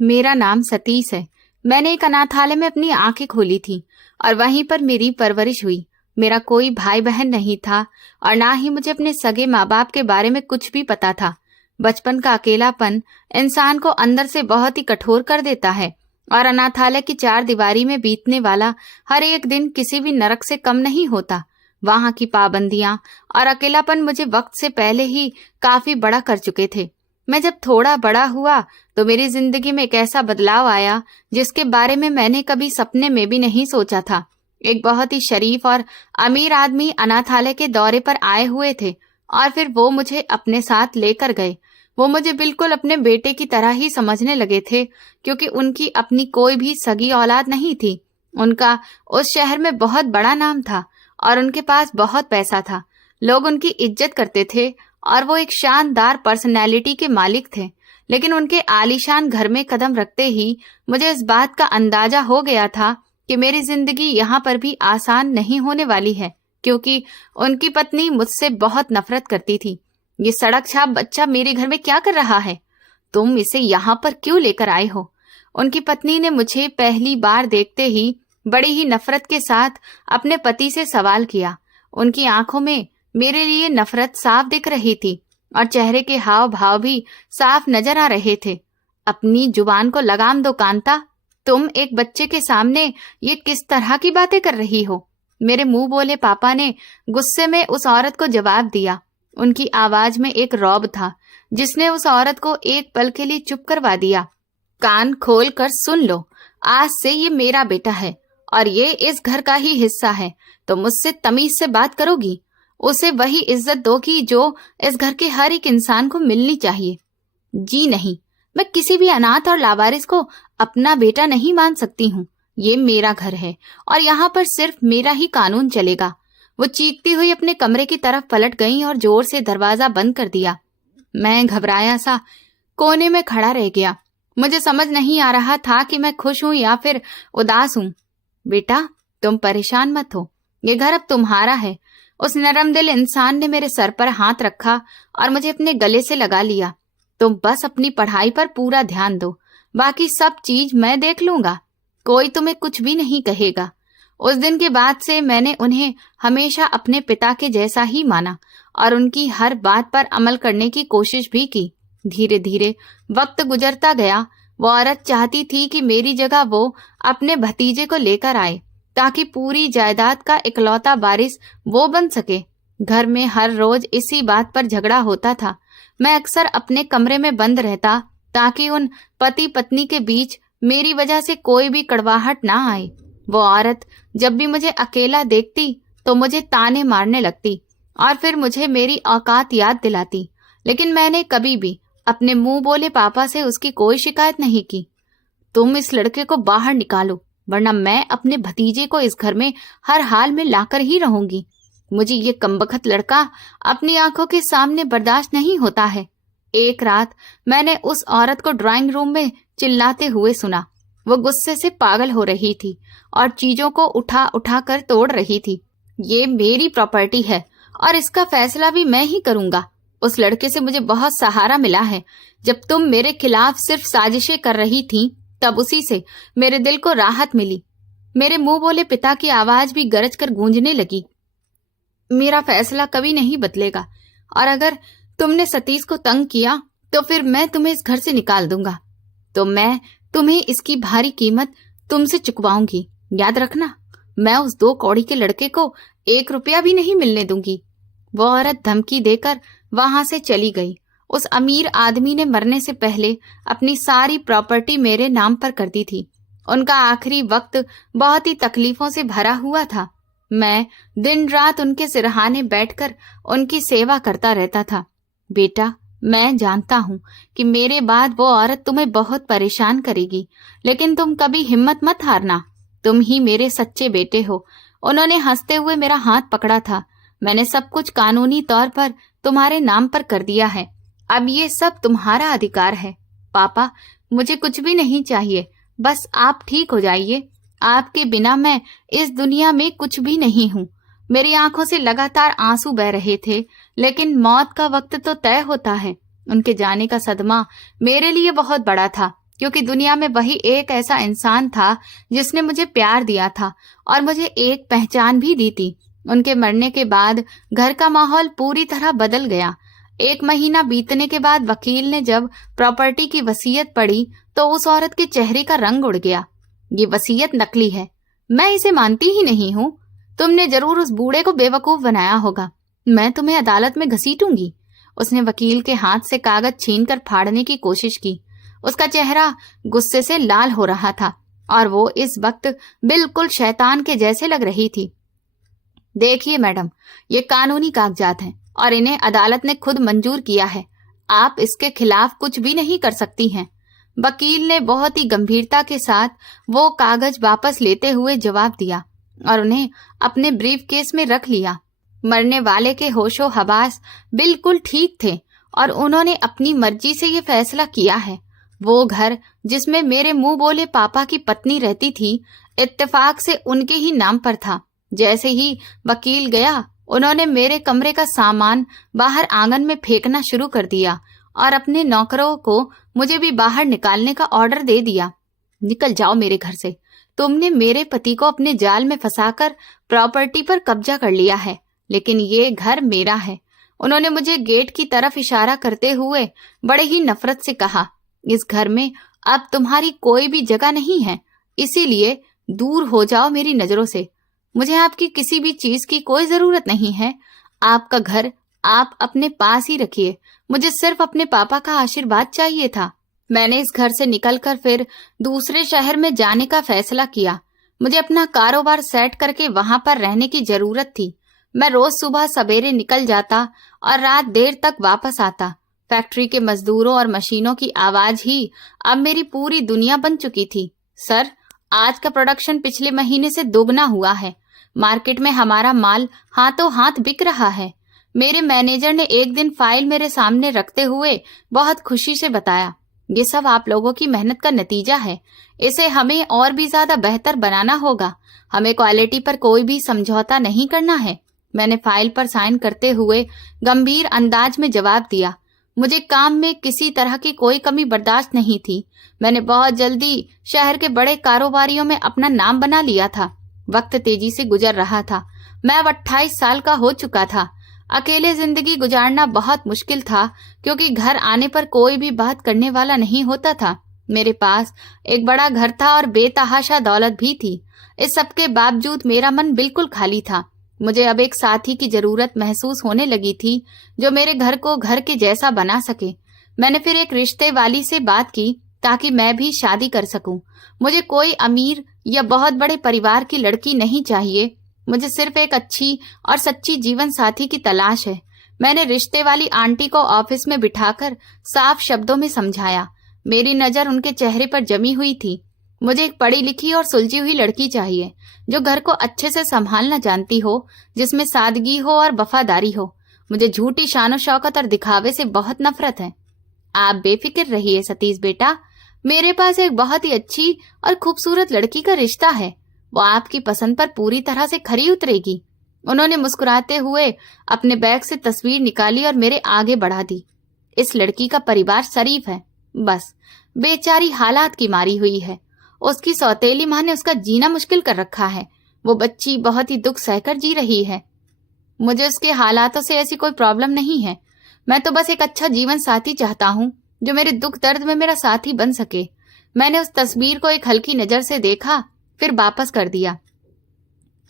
मेरा नाम सतीश है। मैंने एक अनाथालय में अपनी आंखें खोली थी और वहीं पर मेरी परवरिश हुई। मेरा कोई भाई बहन नहीं था और ना ही मुझे अपने सगे माँ बाप के बारे में कुछ भी पता था। बचपन का अकेलापन इंसान को अंदर से बहुत ही कठोर कर देता है और अनाथालय की चार दीवारी में बीतने वाला हर एक दिन किसी भी नरक से कम नहीं होता। वहां की पाबंदियां और अकेलापन मुझे वक्त से पहले ही काफी बड़ा कर चुके थे। मैं जब थोड़ा बड़ा हुआ तो मेरी जिंदगी में एक ऐसा बदलाव आया जिसके बारे में मैंने कभी सपने में भी नहीं सोचा था। एक बहुत ही शरीफ और अमीर आदमी अनाथालय के दौरे पर आए हुए थे और फिर वो मुझे अपने साथ लेकर गए। वो मुझे बिल्कुल अपने बेटे की तरह ही समझने लगे थे, क्योंकि उनकी अपनी कोई भी सगी औलाद नहीं थी। उनका उस शहर में बहुत बड़ा नाम था और उनके पास बहुत पैसा था। लोग उनकी इज्जत करते थे और वो एक शानदार पर्सनैलिटी के मालिक थे। लेकिन उनके आलीशान घर में कदम रखते ही मुझे इस बात का अंदाजा हो गया था कि मेरी जिंदगी यहाँ पर भी आसान नहीं होने वाली है, क्योंकि उनकी पत्नी मुझसे बहुत नफरत करती थी। ये सड़क छाप बच्चा मेरे घर में क्या कर रहा है? तुम इसे यहाँ पर क्यों लेकर आए हो? उनकी पत्नी ने मुझे पहली बार देखते ही बड़ी ही नफरत के साथ अपने पति से सवाल किया। उनकी आंखों में मेरे लिए नफरत साफ दिख रही थी और चेहरे के हाव भाव भी साफ नजर आ रहे थे। अपनी जुबान को लगाम दो कांता, तुम एक बच्चे के सामने ये किस तरह की बातें कर रही हो? मेरे मुंह बोले पापा ने गुस्से में उस औरत को जवाब दिया। उनकी आवाज में एक रौब था जिसने उस औरत को एक पल के लिए चुप करवा दिया। कान खोल कर सुन लो, आज से ये मेरा बेटा है और ये इस घर का ही हिस्सा है। तो मुझसे तमीज से बात करोगी, उसे वही इज्जत दोगी जो इस घर के हर एक इंसान को मिलनी चाहिए। जी नहीं, मैं किसी भी अनाथ और लावारिस को अपना बेटा नहीं मान सकती हूँ। ये मेरा घर है और यहाँ पर सिर्फ मेरा ही कानून चलेगा। वो चीखती हुई अपने कमरे की तरफ पलट गई और जोर से दरवाजा बंद कर दिया। मैं घबराया सा कोने में खड़ा रह गया। मुझे समझ नहीं आ रहा था कि मैं खुश हूं या फिर उदास हूं। बेटा, तुम परेशान मत हो, ये घर अब तुम्हारा है। उस नरम दिल इंसान ने मेरे सर पर हाथ रखा और मुझे अपने गले से लगा लिया। तुम बस अपनी पढ़ाई पर पूरा ध्यान दो, बाकी सब चीज मैं देख लूंगा। कोई तुम्हें कुछ भी नहीं कहेगा। उस दिन के बाद से मैंने उन्हें हमेशा अपने पिता के जैसा ही माना और उनकी हर बात पर अमल करने की कोशिश भी की। धीरे धीरे वक्त गुजरता गया। वो औरत चाहती थी कि मेरी जगह वो अपने भतीजे को लेकर आए ताकि पूरी जायदाद का इकलौता वारिस वो बन सके। घर में हर रोज इसी बात पर झगड़ा होता था। मैं अक्सर अपने कमरे में बंद रहता ताकि उन पति पत्नी के बीच मेरी वजह से कोई भी कड़वाहट ना आए। वो औरत जब भी मुझे अकेला देखती तो मुझे ताने मारने लगती और फिर मुझे मेरी औकात याद दिलाती। लेकिन मैंने कभी भी अपने मुंह बोले पापा से उसकी कोई शिकायत नहीं की। तुम इस लड़के को बाहर निकालो, वरना मैं अपने भतीजे को इस घर में हर हाल में लाकर ही रहूंगी। मुझे ये कमबख्त लड़का अपनी आंखों के सामने बर्दाश्त नहीं होता है। एक रात मैंने उस औरत को ड्राइंग रूम में चिल्लाते हुए सुना। वो गुस्से से पागल हो रही थी और चीजों को उठा उठा कर तोड़ रही थी। ये मेरी प्रॉपर्टी है और इसका फैसला भी मैं ही करूंगा। उस लड़के से मुझे बहुत सहारा मिला है। जब तुम मेरे खिलाफ सिर्फ साजिशें कर रही थी तब उसी से मेरे दिल को राहत मिली। मेरे मुंह बोले पिता की आवाज भी गरज कर गूंजने लगी। मेरा फैसला कभी नहीं बदलेगा और अगर तुमने सतीश को तंग किया तो फिर मैं तुम्हें इस घर से निकाल दूंगा। तो मैं तुम्हें इसकी भारी कीमत तुमसे चुकवाऊंगी। याद रखना, मैं उस 2 कौड़ी के लड़के को 1 रुपया भी नहीं मिलने दूंगी। वो औरत धमकी देकर वहां से चली गई। उस अमीर आदमी ने मरने से पहले अपनी सारी प्रॉपर्टी मेरे नाम पर कर दी थी। उनका आखिरी वक्त बहुत ही तकलीफों से भरा हुआ था। मैं दिन रात उनके सिरहाने बैठकर उनकी सेवा करता रहता था। बेटा, मैं जानता हूँ कि मेरे बाद वो औरत तुम्हें बहुत परेशान करेगी, लेकिन तुम कभी हिम्मत मत हारना। तुम ही मेरे सच्चे बेटे हो। उन्होंने हंसते हुए मेरा हाथ पकड़ा था। मैंने सब कुछ कानूनी तौर पर तुम्हारे नाम पर कर दिया है। अब ये सब तुम्हारा अधिकार है। पापा, मुझे कुछ भी नहीं चाहिए, बस आप ठीक हो जाइए। आपके बिना मैं इस दुनिया में कुछ भी नहीं हूँ। मेरी आंखों से लगातार आंसू बह रहे थे, लेकिन मौत का वक्त तो तय होता है। उनके जाने का सदमा मेरे लिए बहुत बड़ा था, क्योंकि दुनिया में वही एक ऐसा इंसान था जिसने मुझे प्यार दिया था और मुझे एक पहचान भी दी थी। उनके मरने के बाद घर का माहौल पूरी तरह बदल गया। 1 महीना बीतने के बाद वकील ने जब प्रॉपर्टी की वसीयत पढ़ी तो उस औरत के चेहरे का रंग उड़ गया। ये वसीयत नकली है, मैं इसे मानती ही नहीं हूँ। तुमने जरूर उस बूढ़े को बेवकूफ बनाया होगा। मैं तुम्हें अदालत में घसीटूंगी। उसने वकील के हाथ से कागज छीनकर फाड़ने की कोशिश की। उसका चेहरा गुस्से से लाल हो रहा था और वो इस वक्त बिल्कुल शैतान के जैसे लग रही थी। देखिए मैडम, ये कानूनी कागजात हैं और इन्हें अदालत ने खुद मंजूर किया है। आप इसके खिलाफ कुछ भी नहीं कर सकती हैं। वकील ने बहुत ही गंभीरता के साथ वो कागज वापस लेते हुए जवाब दिया और उन्हें अपने ब्रीफ केस में रख लिया। मरने वाले के होशो हवास बिल्कुल ठीक थे और उन्होंने अपनी मर्जी से ये फैसला किया है। वो घर जिसमें मेरे मुंह बोले पापा की पत्नी रहती थी, इत्तेफाक से उनके ही नाम पर था। जैसे ही वकील गया, उन्होंने मेरे कमरे का सामान बाहर आंगन में फेंकना शुरू कर दिया और अपने नौकरों को मुझे भी बाहर निकालने का ऑर्डर दे दिया। निकल जाओ मेरे घर से। तुमने मेरे पति को अपने जाल में फंसाकर प्रॉपर्टी पर कब्जा कर लिया है, लेकिन ये घर मेरा है। उन्होंने मुझे गेट की तरफ इशारा करते हुए बड़े ही नफरत से कहा, इस घर में अब तुम्हारी कोई भी जगह नहीं है, इसीलिए दूर हो जाओ मेरी नजरों से। मुझे आपकी किसी भी चीज की कोई जरूरत नहीं है। आपका घर आप अपने पास ही रखिए। मुझे सिर्फ अपने पापा का आशीर्वाद चाहिए था। मैंने इस घर से निकलकर फिर दूसरे शहर में जाने का फैसला किया। मुझे अपना कारोबार सेट करके वहां पर रहने की जरूरत थी। मैं रोज सुबह सवेरे निकल जाता और रात देर तक वापस आता। फैक्ट्री के मजदूरों और मशीनों की आवाज ही अब मेरी पूरी दुनिया बन चुकी थी। सर, आज का प्रोडक्शन पिछले महीने से दोगुना हुआ है। मार्केट में हमारा माल हाथों हाथ बिक रहा है। मेरे मैनेजर ने एक दिन फाइल मेरे सामने रखते हुए बहुत खुशी से बताया, ये सब आप लोगों की मेहनत का नतीजा है। इसे हमें और भी ज्यादा बेहतर बनाना होगा। हमें क्वालिटी पर कोई भी समझौता नहीं करना है। मैंने फाइल पर साइन करते हुए गंभीर अंदाज में जवाब दिया। मुझे काम में किसी तरह की कोई कमी बर्दाश्त नहीं थी। मैंने बहुत जल्दी शहर के बड़े कारोबारियों में अपना नाम बना लिया था। वक्त तेजी से गुजर रहा था। मैं अब 28 साल का हो चुका था। अकेले जिंदगी गुजारना बहुत मुश्किल था, क्योंकि घर आने पर कोई भी बात करने वाला नहीं होता था। मेरे पास एक बड़ा घर था और बेतहाशा दौलत भी थी। इस सब के बावजूद मेरा मन बिल्कुल खाली था। मुझे अब एक साथी की जरूरत महसूस होने लगी थी, जो मेरे घर को घर के जैसा बना सके। मैंने फिर एक रिश्ते वाली से बात की ताकि मैं भी शादी कर सकूं। मुझे कोई अमीर या बहुत बड़े परिवार की लड़की नहीं चाहिए। मुझे सिर्फ एक अच्छी और सच्ची जीवन साथी की तलाश है। मैंने रिश्ते वाली आंटी को ऑफिस में बिठाकर साफ शब्दों में समझाया। मेरी नजर उनके चेहरे पर जमी हुई थी। मुझे एक पढ़ी लिखी और सुलझी हुई लड़की चाहिए, जो घर को अच्छे से संभालना जानती हो, जिसमें सादगी हो और वफादारी हो। मुझे झूठी शानो शौकत और दिखावे से बहुत नफरत है। आप बेफिक्र रहिए सतीश बेटा, मेरे पास एक बहुत ही अच्छी और खूबसूरत लड़की का रिश्ता है। वो आपकी पसंद पर पूरी तरह से खरी उतरेगी। उन्होंने मुस्कुराते हुए अपने बैग से तस्वीर निकाली और मेरे आगे बढ़ा दी। इस लड़की का परिवार शरीफ है, बस बेचारी हालात की मारी हुई है। उसकी सौतेली माँ ने उसका जीना मुश्किल कर रखा है। वो बच्ची बहुत ही दुख सहकर जी रही है। मुझे उसके हालातों से ऐसी कोई प्रॉब्लम नहीं है। मैं तो बस एक अच्छा जीवन साथी चाहता हूँ, जो मेरे दुख दर्द में मेरा साथी बन सके। मैंने उस तस्वीर को एक हल्की नजर से देखा, फिर वापस कर दिया।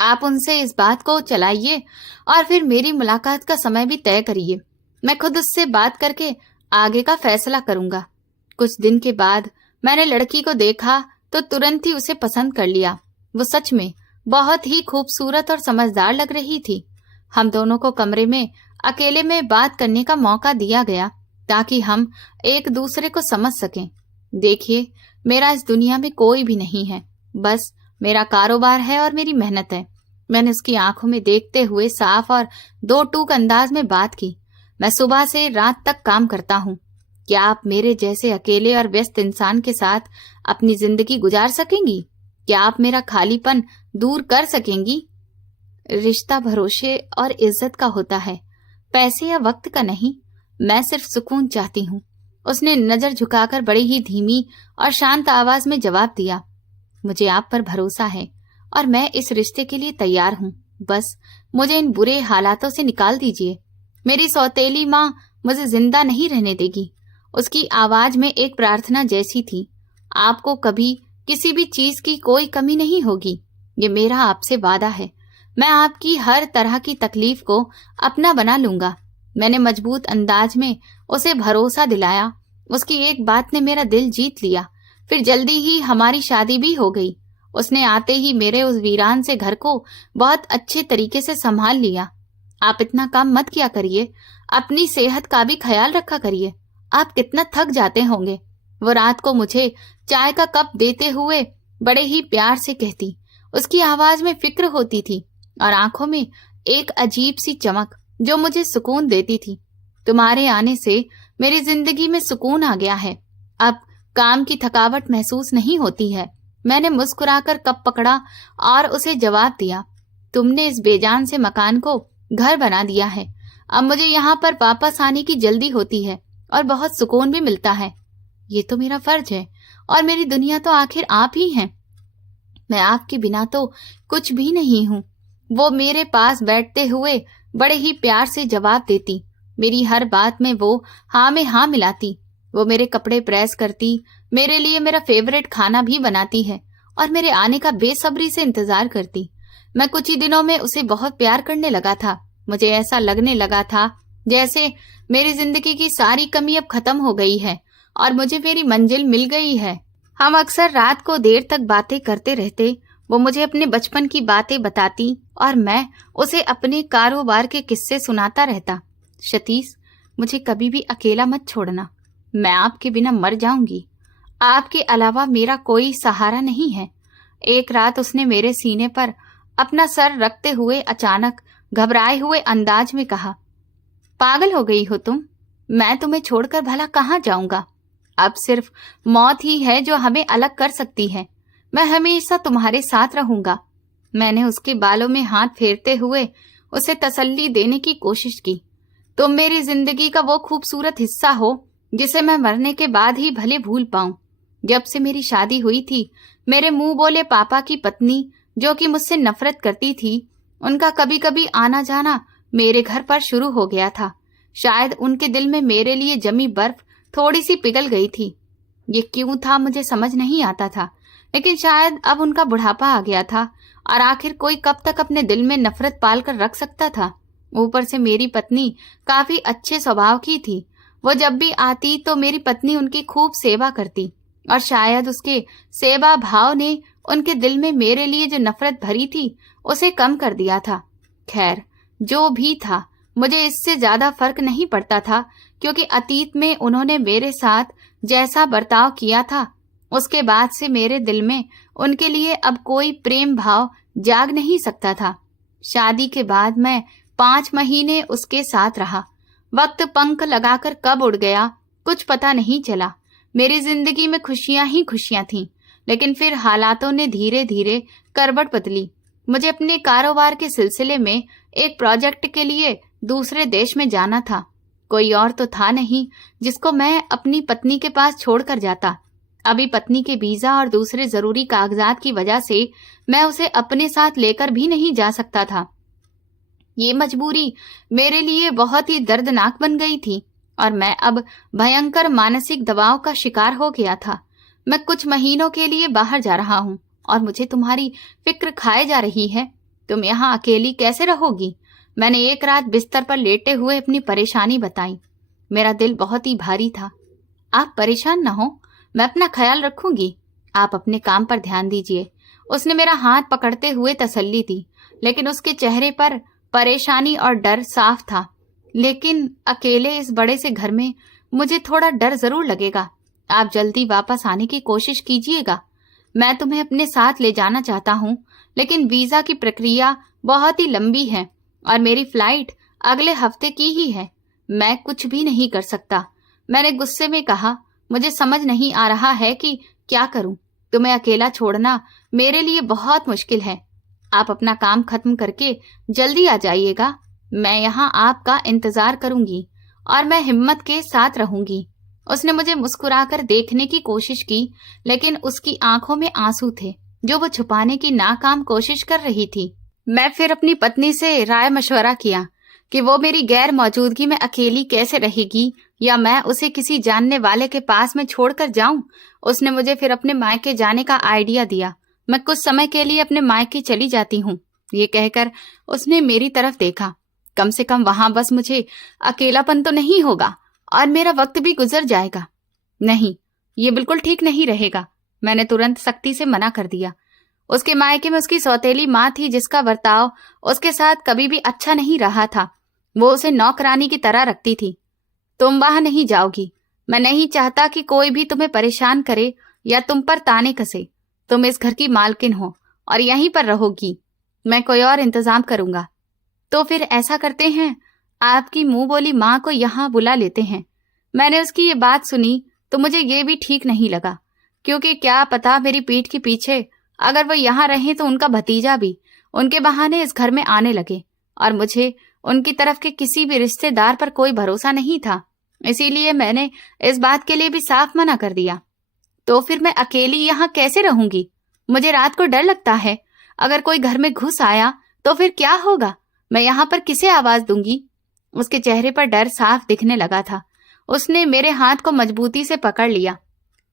आप उनसे इस बात को चलाइए और फिर मेरी मुलाकात का समय भी तय करिए। मैं खुद उससे बात करके आगे का फैसला करूंगा। कुछ दिन के बाद मैंने लड़की को देखा तो तुरंत ही उसे पसंद कर लिया। वो सच में बहुत ही खूबसूरत और समझदार लग रही थी। हम दोनों को कमरे में अकेले में बात करने का मौका दिया गया, ताकि हम एक दूसरे को समझ सकें। देखिए, मेरा इस दुनिया में कोई भी नहीं है, बस मेरा कारोबार है और मेरी मेहनत है। मैंने उसकी आंखों में देखते हुए साफ और दो टूक अंदाज में बात की। मैं सुबह से रात तक काम करता हूँ। क्या आप मेरे जैसे अकेले और व्यस्त इंसान के साथ अपनी जिंदगी गुजार सकेंगी? क्या आप मेरा खालीपन दूर कर सकेंगी? रिश्ता भरोसे और इज्जत का होता है, पैसे या वक्त का नहीं। मैं सिर्फ सुकून चाहती हूँ। उसने नजर झुकाकर बड़ी ही धीमी और शांत आवाज में जवाब दिया, मुझे आप पर भरोसा है और मैं इस रिश्ते के लिए तैयार हूँ। बस मुझे इन बुरे हालातों से निकाल दीजिए। मेरी सौतेली माँ मुझे जिंदा नहीं रहने देगी। उसकी आवाज में एक प्रार्थना जैसी थी। आपको कभी किसी भी चीज की कोई कमी नहीं होगी, ये मेरा आपसे वादा है। मैं आपकी हर तरह की तकलीफ को अपना बना लूंगा। मैंने मजबूत अंदाज में उसे भरोसा दिलाया। उसकी एक बात ने मेरा दिल जीत लिया। फिर जल्दी ही हमारी शादी भी हो गई। उसने आते ही मेरे उस वीरान से घर को बहुत अच्छे तरीके से संभाल लिया। आप इतना काम मत किया करिए, अपनी सेहत का भी ख्याल रखा करिए। आप कितना थक जाते होंगे। वो रात को मुझे चाय का कप देते हुए बड़े ही प्यार से कहती। उसकी आवाज में फिक्र होती थी और आंखों में एक अजीब सी चमक जो मुझे सुकून देती थी। तुम्हारे आने से मेरी जिंदगी में सुकून आ गया है। अब काम की थकावट महसूस नहीं होती है। मैंने मुस्कुराकर कप पकड़ा और उसे जवाब दिया, तुमने इस बेजान से मकान को घर बना दिया है। अब मुझे यहाँ पर वापस आने की जल्दी होती है और बहुत सुकून भी मिलता है। ये तो मेरा फर्ज है और मेरी दुनिया तो आखिर आप ही हैं। मैं आपके बिना तो कुछ भी नहीं हूँ। वो मेरे पास बैठते हुए बड़े ही प्यार से जवाब देती। मेरी हर बात में वो हाँ में हाँ मिलाती। वो मेरे कपड़े प्रेस करती, मेरे लिए मेरा फेवरेट खाना भी बनाती है और मेरे आने का बेसब्री से इंतजार करती। मैं कुछ ही दिनों में उसे बहुत प्यार करने लगा था। मुझे ऐसा लगने लगा था जैसे मेरी जिंदगी की सारी कमी अब खत्म हो गई है और मुझे मेरी मंजिल मिल गई है। हम अक्सर रात को देर तक बातें करते रहते। वो मुझे अपने बचपन की बातें बताती और मैं उसे अपने कारोबार के किस्से सुनाता रहता। सतीश, मुझे कभी भी अकेला मत छोड़ना। मैं आपके बिना मर जाऊंगी। आपके अलावा मेरा कोई सहारा नहीं है। एक रात उसने मेरे सीने पर अपना सर रखते हुए अचानक घबराए हुए अंदाज में कहा, पागल हो गई हो तुम? मैं तुम्हें छोड़कर भला कहाँ जाऊंगा? अब सिर्फ मौत ही है जो हमें अलग कर सकती है। मैं हमेशा तुम्हारे साथ रहूंगा। मैंने उसके बालों में हाथ फेरते हुए उसे तसल्ली देने की कोशिश की। तुम मेरी जिंदगी का वो खूबसूरत हिस्सा हो जिसे मैं मरने के बाद ही भले भूल पाऊं। जब से मेरी शादी हुई थी, मेरे मुंह बोले पापा की पत्नी जो कि मुझसे नफरत करती थी, उनका कभी कभी आना जाना मेरे घर पर शुरू हो गया था। शायद उनके दिल में मेरे लिए जमी बर्फ थोड़ी सी पिघल गई थी। ये क्यों था मुझे समझ नहीं आता था, लेकिन शायद अब उनका बुढ़ापा आ गया था और आखिर कोई कब तक अपने दिल में नफरत पाल कर रख सकता था। ऊपर से मेरी पत्नी काफी अच्छे स्वभाव की थी। वो जब भी आती तो मेरी पत्नी उनकी खूब सेवा करती और शायद उसके सेवा भाव ने उनके दिल में मेरे लिए जो नफरत भरी थी उसे कम कर दिया था। खैर, जो भी था, मुझे इससे ज्यादा फर्क नहीं पड़ता था, क्योंकि अतीत में उन्होंने मेरे साथ जैसा बर्ताव किया था उसके बाद से मेरे दिल में उनके लिए अब कोई प्रेम भाव जाग नहीं सकता था। शादी के बाद मैं 5 महीने उसके साथ रहा। वक्त पंख लगाकर कब उड़ गया कुछ पता नहीं चला। मेरी जिंदगी में खुशियां ही खुशियां थीं, लेकिन फिर हालातों ने धीरे धीरे करवट बदली। मुझे अपने कारोबार के सिलसिले में एक प्रोजेक्ट के लिए दूसरे देश में जाना था। कोई और तो था नहीं जिसको मैं अपनी पत्नी के पास छोड़कर जाता। अभी पत्नी के वीजा और दूसरे जरूरी कागजात की वजह से मैं उसे अपने साथ लेकर भी नहीं जा सकता था। ये मजबूरी मेरे लिए बहुत ही दर्दनाक बन गई थी और मैं अब भयंकर मानसिक दबाव का शिकार हो गया था। मैं कुछ महीनों के लिए बाहर जा रहा हूँ और मुझे तुम्हारी फिक्र खाए जा रही है। तुम यहाँ अकेली कैसे रहोगी? मैंने एक रात बिस्तर पर लेटे हुए अपनी परेशानी बताई। मेरा दिल बहुत ही भारी था। आप परेशान न हो, मैं अपना ख्याल रखूंगी। आप अपने काम पर ध्यान दीजिए। उसने मेरा हाथ पकड़ते हुए तसल्ली दी, लेकिन उसके चेहरे पर परेशानी और डर साफ था। लेकिन अकेले इस बड़े से घर में मुझे थोड़ा डर जरूर लगेगा। आप जल्दी वापस आने की कोशिश कीजिएगा। मैं तुम्हें अपने साथ ले जाना चाहता हूँ, लेकिन वीजा की प्रक्रिया बहुत ही लंबी है और मेरी फ्लाइट अगले हफ्ते की ही है। मैं कुछ भी नहीं कर सकता। मैंने गुस्से में कहा, मुझे समझ नहीं आ रहा है कि क्या करूं। तुम्हें अकेला छोड़ना मेरे लिए बहुत मुश्किल है। आप अपना काम खत्म करके जल्दी आ जाइएगा। मैं यहाँ आपका इंतजार करूंगी और मैं हिम्मत के साथ रहूंगी। उसने मुझे मुस्कुराकर देखने की कोशिश की, लेकिन उसकी आंखों में आंसू थे जो वो छुपाने की नाकाम कोशिश कर रही थी। मैं फिर अपनी पत्नी से राय मशवरा किया कि वो मेरी गैर मौजूदगी में अकेली कैसे रहेगी, या मैं उसे किसी जानने वाले के पास में छोड़कर जाऊं। उसने मुझे फिर अपने मायके जाने का आइडिया दिया। मैं कुछ समय के लिए अपने मायके चली जाती हूँ, ये कहकर उसने मेरी तरफ देखा। कम से कम वहां बस मुझे अकेलापन तो नहीं होगा और मेरा वक्त भी गुजर जाएगा। नहीं, ये बिल्कुल ठीक नहीं रहेगा। मैंने तुरंत सख्ती से मना कर दिया। उसके मायके में उसकी सौतेली माँ थी जिसका बर्ताव उसके साथ कभी भी अच्छा नहीं रहा था। वो उसे नौकरानी की तरह रखती थी। तुम वहां नहीं जाओगी। मैं नहीं चाहता कि कोई भी तुम्हें परेशान करे या तुम पर ताने कसे। तुम इस घर की मालकिन हो और यहीं पर रहोगी। मैं कोई और इंतजाम करूंगा। तो फिर ऐसा करते हैं, आपकी मुंह बोली माँ को यहाँ बुला लेते हैं। मैंने उसकी ये बात सुनी तो मुझे ये भी ठीक नहीं लगा, क्योंकि क्या पता मेरी पीठ के पीछे अगर वो यहाँ रहें तो उनका भतीजा भी उनके बहाने इस घर में आने लगे, और मुझे उनकी तरफ के किसी भी रिश्तेदार पर कोई भरोसा नहीं था। इसीलिए मैंने इस बात के लिए भी साफ मना कर दिया। तो फिर मैं अकेली यहाँ कैसे रहूंगी? मुझे रात को डर लगता है। अगर कोई घर में घुस आया तो फिर क्या होगा? मैं यहाँ पर किसे आवाज दूंगी? उसके चेहरे पर डर साफ दिखने लगा था। उसने मेरे हाथ को मजबूती से पकड़ लिया।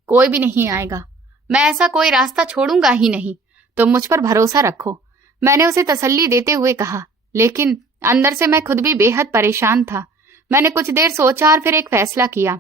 कोई भी नहीं आएगा। मैं ऐसा कोई रास्ता छोड़ूंगा ही नहीं। तुम मुझ पर भरोसा रखो, मैंने उसे तसल्ली देते हुए कहा। लेकिन अंदर से मैं खुद भी बेहद परेशान था। मैंने कुछ देर सोचा और फिर एक फैसला किया।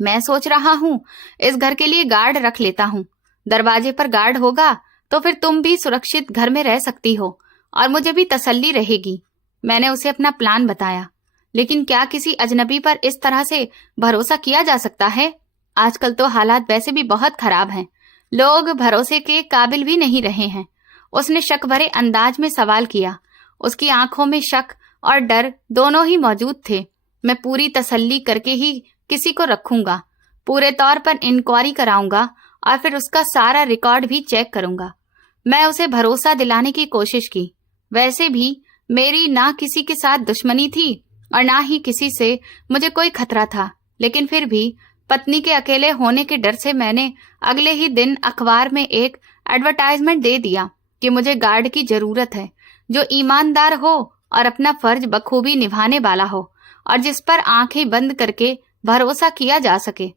मैं सोच रहा हूँ इस घर के लिए गार्ड रख लेता हूँ। दरवाजे पर गार्ड होगा तो फिर तुम भी सुरक्षित घर में रह सकती हो और मुझे भी तसल्ली रहेगी। मैंने उसे अपना प्लान बताया। लेकिन क्या किसी अजनबी पर इस तरह से भरोसा किया जा सकता है? आजकल तो हालात वैसे भी बहुत खराब हैं। लोग भरोसे के काबिल भी नहीं रहे हैं। उसने शक भरे अंदाज में सवाल किया। उसकी आंखों में शक और डर दोनों ही मौजूद थे। मैं पूरी तसल्ली करके ही किसी को रखूंगा, पूरे तौर पर इंक्वायरी कराऊंगा और फिर उसका सारा रिकॉर्ड भी चेक करूंगा। मैं उसे भरोसा दिलाने की कोशिश की। वैसे भी मेरी ना किसी के साथ दुश्मनी थी और ना ही किसी से मुझे कोई खतरा था, लेकिन फिर भी पत्नी के अकेले होने के डर से मैंने अगले ही दिन अखबार में एक एडवर्टाइजमेंट दे दिया कि मुझे गार्ड की जरूरत है, जो ईमानदार हो और अपना फर्ज बखूबी निभाने वाला हो और जिस पर आंखें बंद करके भरोसा किया जा सके।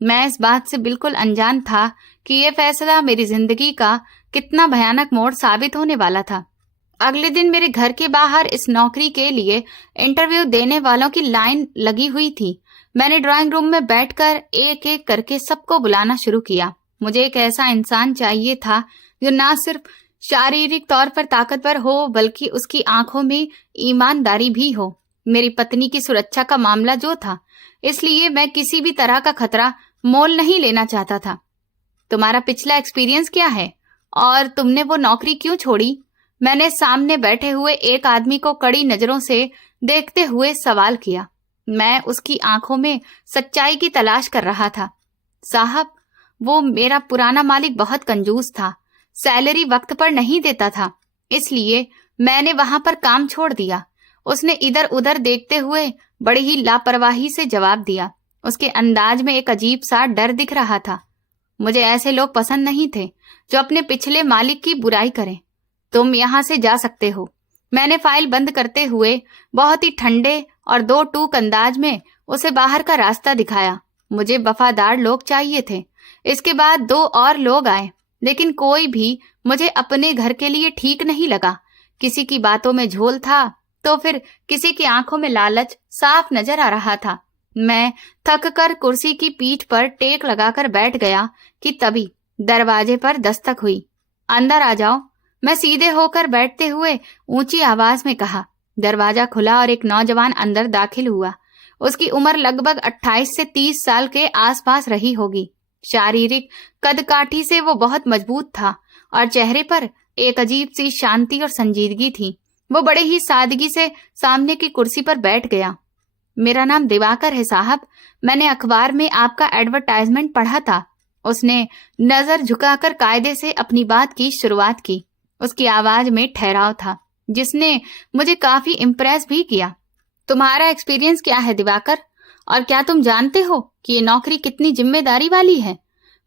मैं इस बात से बिल्कुल अनजान था कि यह फैसला मेरी जिंदगी का कितना भयानक मोड़ साबित होने वाला था। अगले दिन मेरे घर के बाहर इस नौकरी के लिए इंटरव्यू देने वालों की लाइन लगी हुई थी। मैंने ड्राइंग रूम में बैठकर एक एक करके सबको बुलाना शुरू किया। मुझे एक ऐसा इंसान चाहिए था जो ना सिर्फ शारीरिक तौर पर ताकतवर हो बल्कि उसकी आंखों में ईमानदारी भी हो। मेरी पत्नी की सुरक्षा का मामला जो था, इसलिए मैं किसी भी तरह का खतरा मोल नहीं लेना चाहता था। तुम्हारा पिछला एक्सपीरियंस क्या है और तुमने वो नौकरी क्यों छोड़ी? मैंने सामने बैठे हुए एक आदमी को कड़ी नजरों से देखते हुए सवाल किया। मैं उसकी आंखों में सच्चाई की तलाश कर रहा था। साहब, वो मेरा पुराना मालिक बहुत कंजूस था, सैलरी वक्त पर नहीं देता था, इसलिए मैंने वहां पर काम छोड़ दिया। उसने इधर उधर देखते हुए बड़ी ही लापरवाही से जवाब दिया। उसके अंदाज में एक अजीब सा डर दिख रहा था। मुझे ऐसे लोग पसंद नहीं थे जो अपने पिछले मालिक की बुराई करें। तुम यहाँ से जा सकते हो। मैंने फाइल बंद करते हुए बहुत ही ठंडे और दो टूक अंदाज में उसे बाहर का रास्ता दिखाया। मुझे वफादार लोग चाहिए थे। इसके बाद 2 और लोग आए, लेकिन कोई भी मुझे अपने घर के लिए ठीक नहीं लगा। किसी की बातों में झोल था तो फिर किसी की आंखों में लालच साफ नजर आ रहा था। मैं थक कर कुर्सी की पीठ पर टेक लगाकर बैठ गया कि तभी दरवाजे पर दस्तक हुई। अंदर आ जाओ, मैं सीधे होकर बैठते हुए ऊंची आवाज में कहा। दरवाजा खुला और एक नौजवान अंदर दाखिल हुआ। उसकी उम्र लगभग 28 से 30 साल के आसपास रही होगी। शारीरिक कदकाठी से वो बहुत मजबूत था और चेहरे पर एक अजीब सी शांति और संजीदगी थी। वो बड़े ही सादगी से सामने की कुर्सी पर बैठ गया। मेरा नाम दिवाकर है साहब, मैंने अखबार में आपका एडवर्टाइजमेंट पढ़ा था। उसने नजर झुकाकर कायदे से अपनी बात की शुरुआत की। उसकी आवाज में ठहराव था जिसने मुझे काफी इम्प्रेस भी किया। तुम्हारा एक्सपीरियंस क्या है दिवाकर, और क्या तुम जानते हो कि ये नौकरी कितनी जिम्मेदारी वाली है?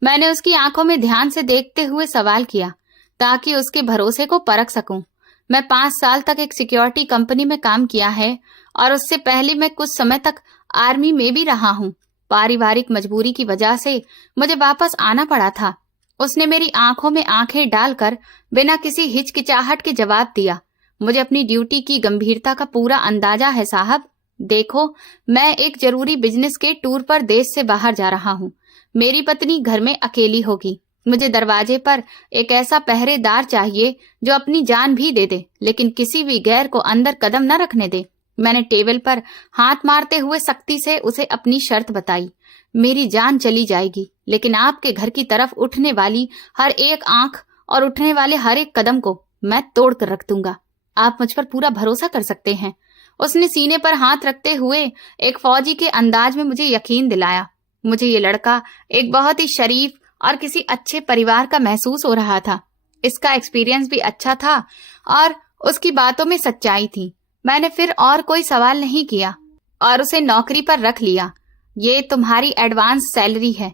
मैंने उसकी आंखों में ध्यान से देखते हुए सवाल किया ताकि उसके भरोसे को परख सकूं। मैं 5 साल तक एक सिक्योरिटी कंपनी में काम किया है और उससे पहले मैं कुछ समय तक आर्मी में भी रहा हूं। पारिवारिक मजबूरी की वजह से मुझे वापस आना पड़ा था। उसने मेरी आंखों में आंखें डालकर बिना किसी हिचकिचाहट के जवाब दिया, मुझे अपनी ड्यूटी की गंभीरता का पूरा अंदाजा है साहब। देखो, मैं एक जरूरी बिजनेस के टूर पर देश से बाहर जा रहा हूँ। मेरी पत्नी घर में अकेली होगी। मुझे दरवाजे पर एक ऐसा पहरेदार चाहिए जो अपनी जान भी दे दे, लेकिन किसी भी गैर को अंदर कदम न रखने दे। मैंने टेबल पर हाथ मारते हुए सख्ती से उसे अपनी शर्त बताई। मेरी जान चली जाएगी, लेकिन आपके घर की तरफ उठने वाली हर एक आंख और उठने वाले हर एक कदम को मैं तोड़ कर रख दूंगा। आप मुझ पर पूरा भरोसा कर सकते हैं। उसने सीने पर हाथ रखते हुए एक फौजी के अंदाज में मुझे यकीन दिलाया। मुझे ये लड़का एक बहुत ही शरीफ और किसी अच्छे परिवार का महसूस हो रहा था। इसका एक्सपीरियंस भी अच्छा था और उसकी बातों में सच्चाई थी। मैंने फिर और कोई सवाल नहीं किया और उसे नौकरी पर रख लिया। ये तुम्हारी एडवांस सैलरी है।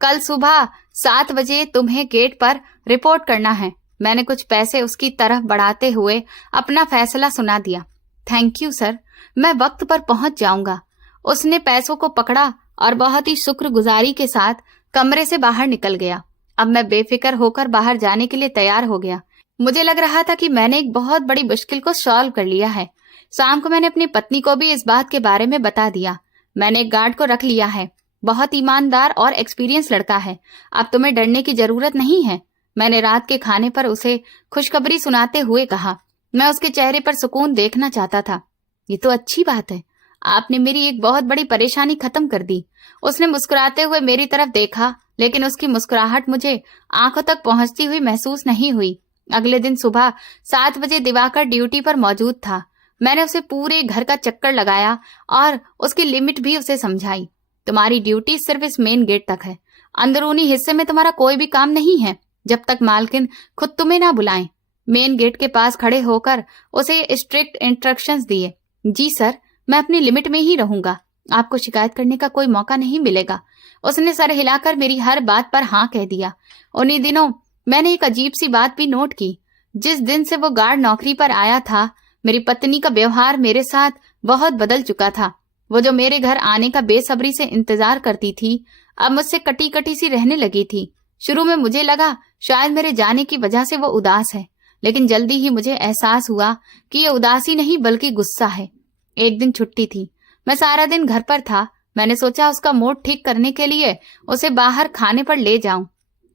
कल सुबह 7 बजे तुम्हें गेट पर रिपोर्ट करना है। मैंने कुछ पैसे उसकी तरफ बढ़ाते हुए अपना फैसला सुना दिया। थैंक यू सर, मैं वक्त पर पहुंच जाऊंगा। उसने पैसों को पकड़ा और बहुत ही शुक्रगुजारी के साथ कमरे से बाहर निकल गया। अब मैं बेफिक्र होकर बाहर जाने के लिए तैयार हो गया। मुझे लग रहा था कि मैंने एक बहुत बड़ी मुश्किल को सॉल्व कर लिया है। शाम को मैंने अपनी पत्नी को भी इस बात के बारे में बता दिया। मैंने एक गार्ड को रख लिया है, बहुत ईमानदार और एक्सपीरियंस लड़का है। अब तुम्हें डरने की जरूरत नहीं है। मैंने रात के खाने पर उसे खुशखबरी सुनाते हुए कहा। मैं उसके चेहरे पर सुकून देखना चाहता था। ये तो अच्छी बात है, आपने मेरी एक बहुत बड़ी परेशानी खत्म कर दी। उसने मुस्कुराते हुए मेरी तरफ देखा, लेकिन उसकी मुस्कुराहट मुझे आंखों तक पहुंचती हुई महसूस नहीं हुई। अगले दिन सुबह 7 बजे दिवाकर ड्यूटी पर मौजूद था। मैंने उसे पूरे घर का चक्कर लगाया और उसकी लिमिट भी उसे समझाई। तुम्हारी ड्यूटी सिर्फ इस मेन गेट तक है। अंदरूनी हिस्से में तुम्हारा कोई भी काम नहीं है जब तक मालकिन खुद तुम्हें ना बुलाएं। मेन गेट के पास खड़े होकर उसे स्ट्रिक्ट इंस्ट्रक्शंस दिए। जी सर, मैं अपनी लिमिट में ही रहूंगा। आपको शिकायत करने का कोई मौका नहीं मिलेगा। उसने सर हिलाकर मेरी हर बात पर हाँ कह दिया। उन्हीं दिनों मैंने एक अजीब सी बात भी नोट की। जिस दिन से वो गार्ड नौकरी पर आया था, मेरी पत्नी का व्यवहार मेरे साथ बहुत बदल चुका था। वो जो मेरे घर आने का बेसब्री से इंतजार करती थी, अब मुझसे कटी कटी सी रहने लगी थी। शुरू में मुझे लगा शायद मेरे जाने की वजह से वो उदास है, लेकिन जल्दी ही मुझे एहसास हुआ कि ये उदासी नहीं बल्कि गुस्सा है। एक दिन छुट्टी थी, मैं सारा दिन घर पर था। मैंने सोचा उसका मूड ठीक करने के लिए उसे बाहर खाने पर ले जाऊं।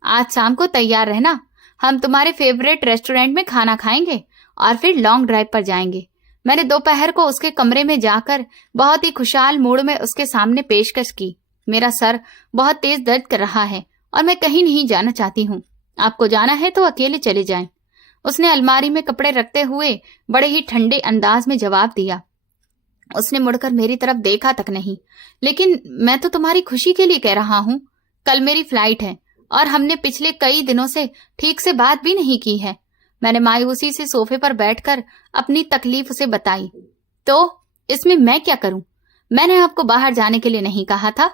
आज शाम को तैयार रहना, हम तुम्हारे फेवरेट रेस्टोरेंट में खाना खाएंगे और फिर लॉन्ग ड्राइव पर जाएंगे। मैंने दोपहर को उसके कमरे में जाकर बहुत ही खुशहाल मूड में उसके सामने पेशकश की। मेरा सर बहुत तेज दर्द कर रहा है और मैं कहीं नहीं जाना चाहती हूँ। आपको जाना है तो अकेले चले जाएं। उसने अलमारी में कपड़े रखते हुए बड़े ही ठंडे अंदाज में जवाब दिया। उसने मुड़कर मेरी तरफ देखा तक नहीं। लेकिन मैं तो तुम्हारी खुशी के लिए कह रहा हूँ। कल मेरी फ्लाइट है और हमने पिछले कई दिनों से ठीक से बात भी नहीं की है। मैंने मायूसी से सोफे पर बैठकर अपनी तकलीफ उसे बताई। तो इसमें मैं क्या करूं? मैंने आपको बाहर जाने के लिए नहीं कहा था।